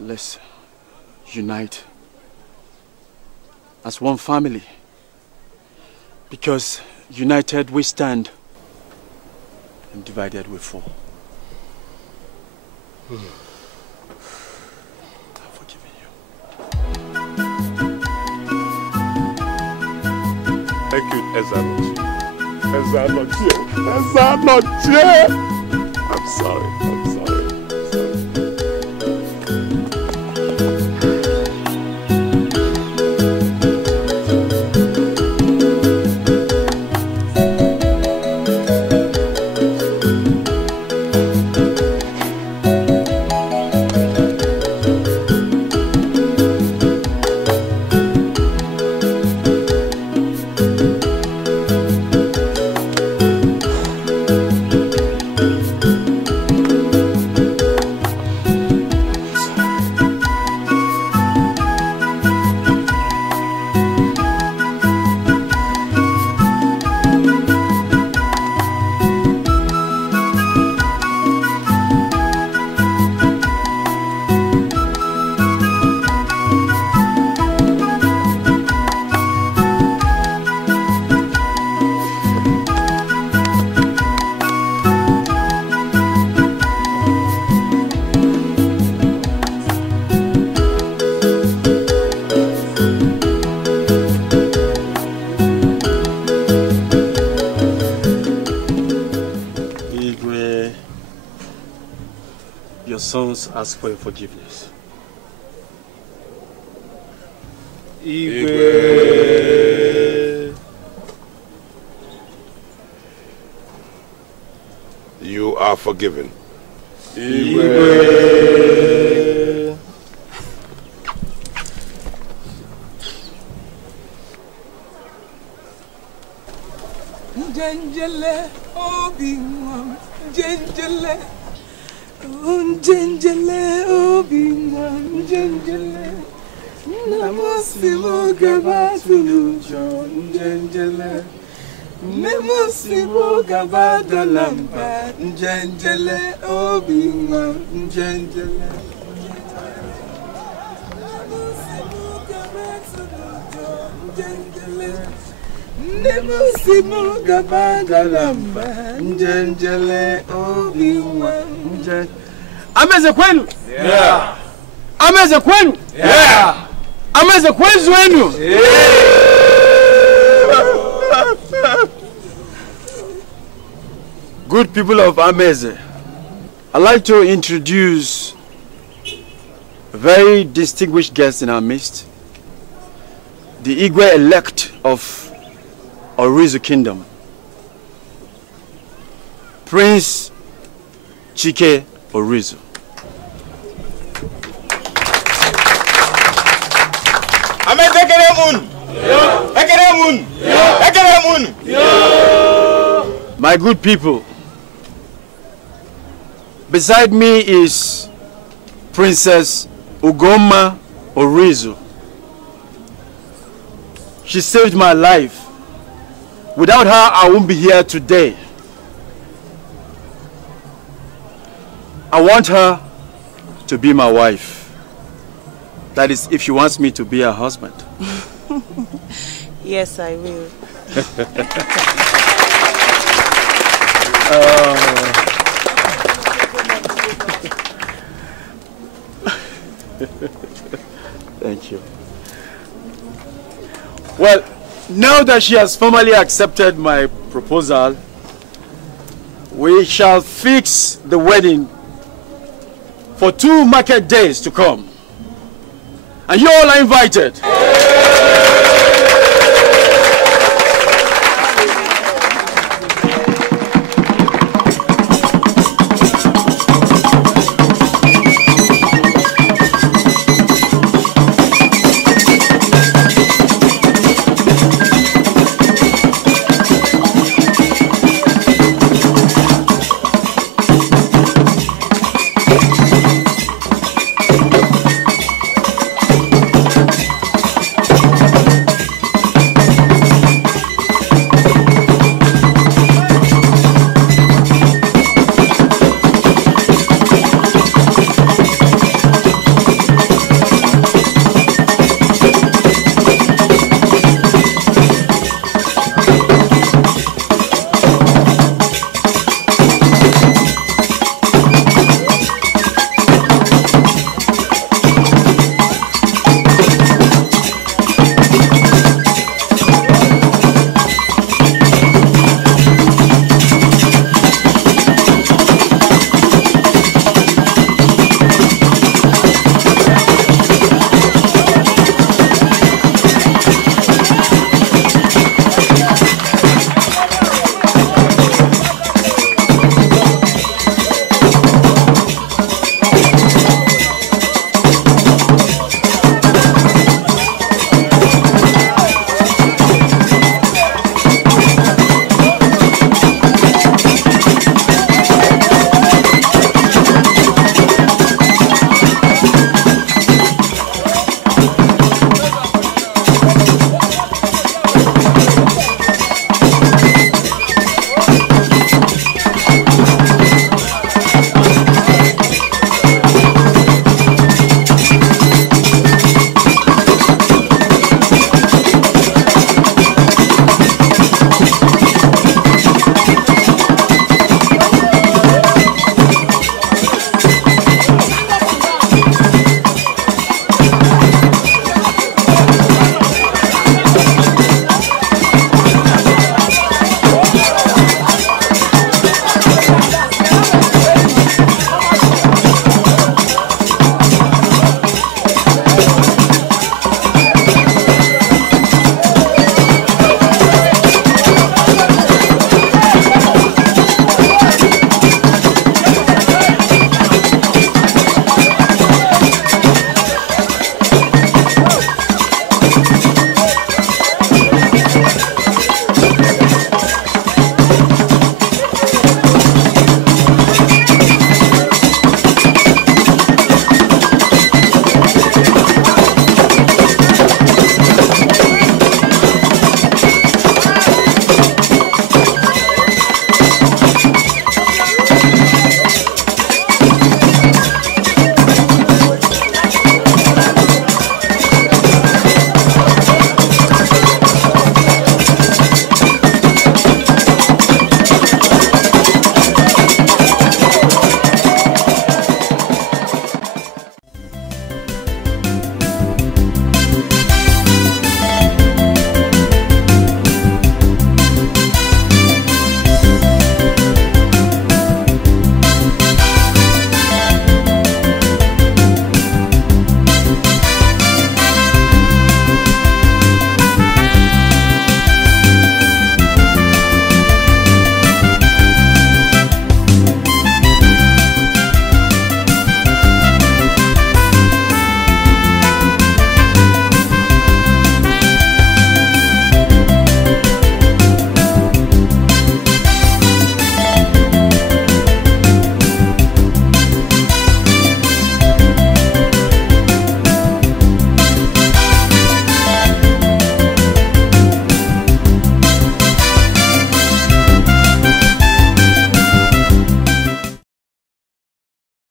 Let's unite as one family, because united we stand and divided we fall. Thank you, Anochie. Anochie! I'm sorry. Sons ask for your forgiveness. Igwe. You are forgiven. Igwe. Njenjele obinwam, njenjele. Njenjele obinwam, njenjele. Namosimo gabatulujo, njenjele. Namosimo gabadalamba, njenjele obinwam, njenjele. Namosimo gabatulujo, njenjele. Nemosimo gabadalamba, njenjele obinwam, njenjele. Ameze kwenu? Yeah. Ameze kwenu? Yeah. Ameze kwezu wenu? Good people of Ameze, I'd like to introduce a very distinguished guest in our midst, the Igwe elect of Orizu Kingdom, Prince Chike Orizu. My good people, beside me is Princess Ugoma Orizu. She saved my life. Without her, I won't be here today. I want her to be my wife. That is, if she wants me to be her husband. Yes, I will. Thank you. Well, now that she has formally accepted my proposal, we shall fix the wedding for 2 market days to come. And you all are invited.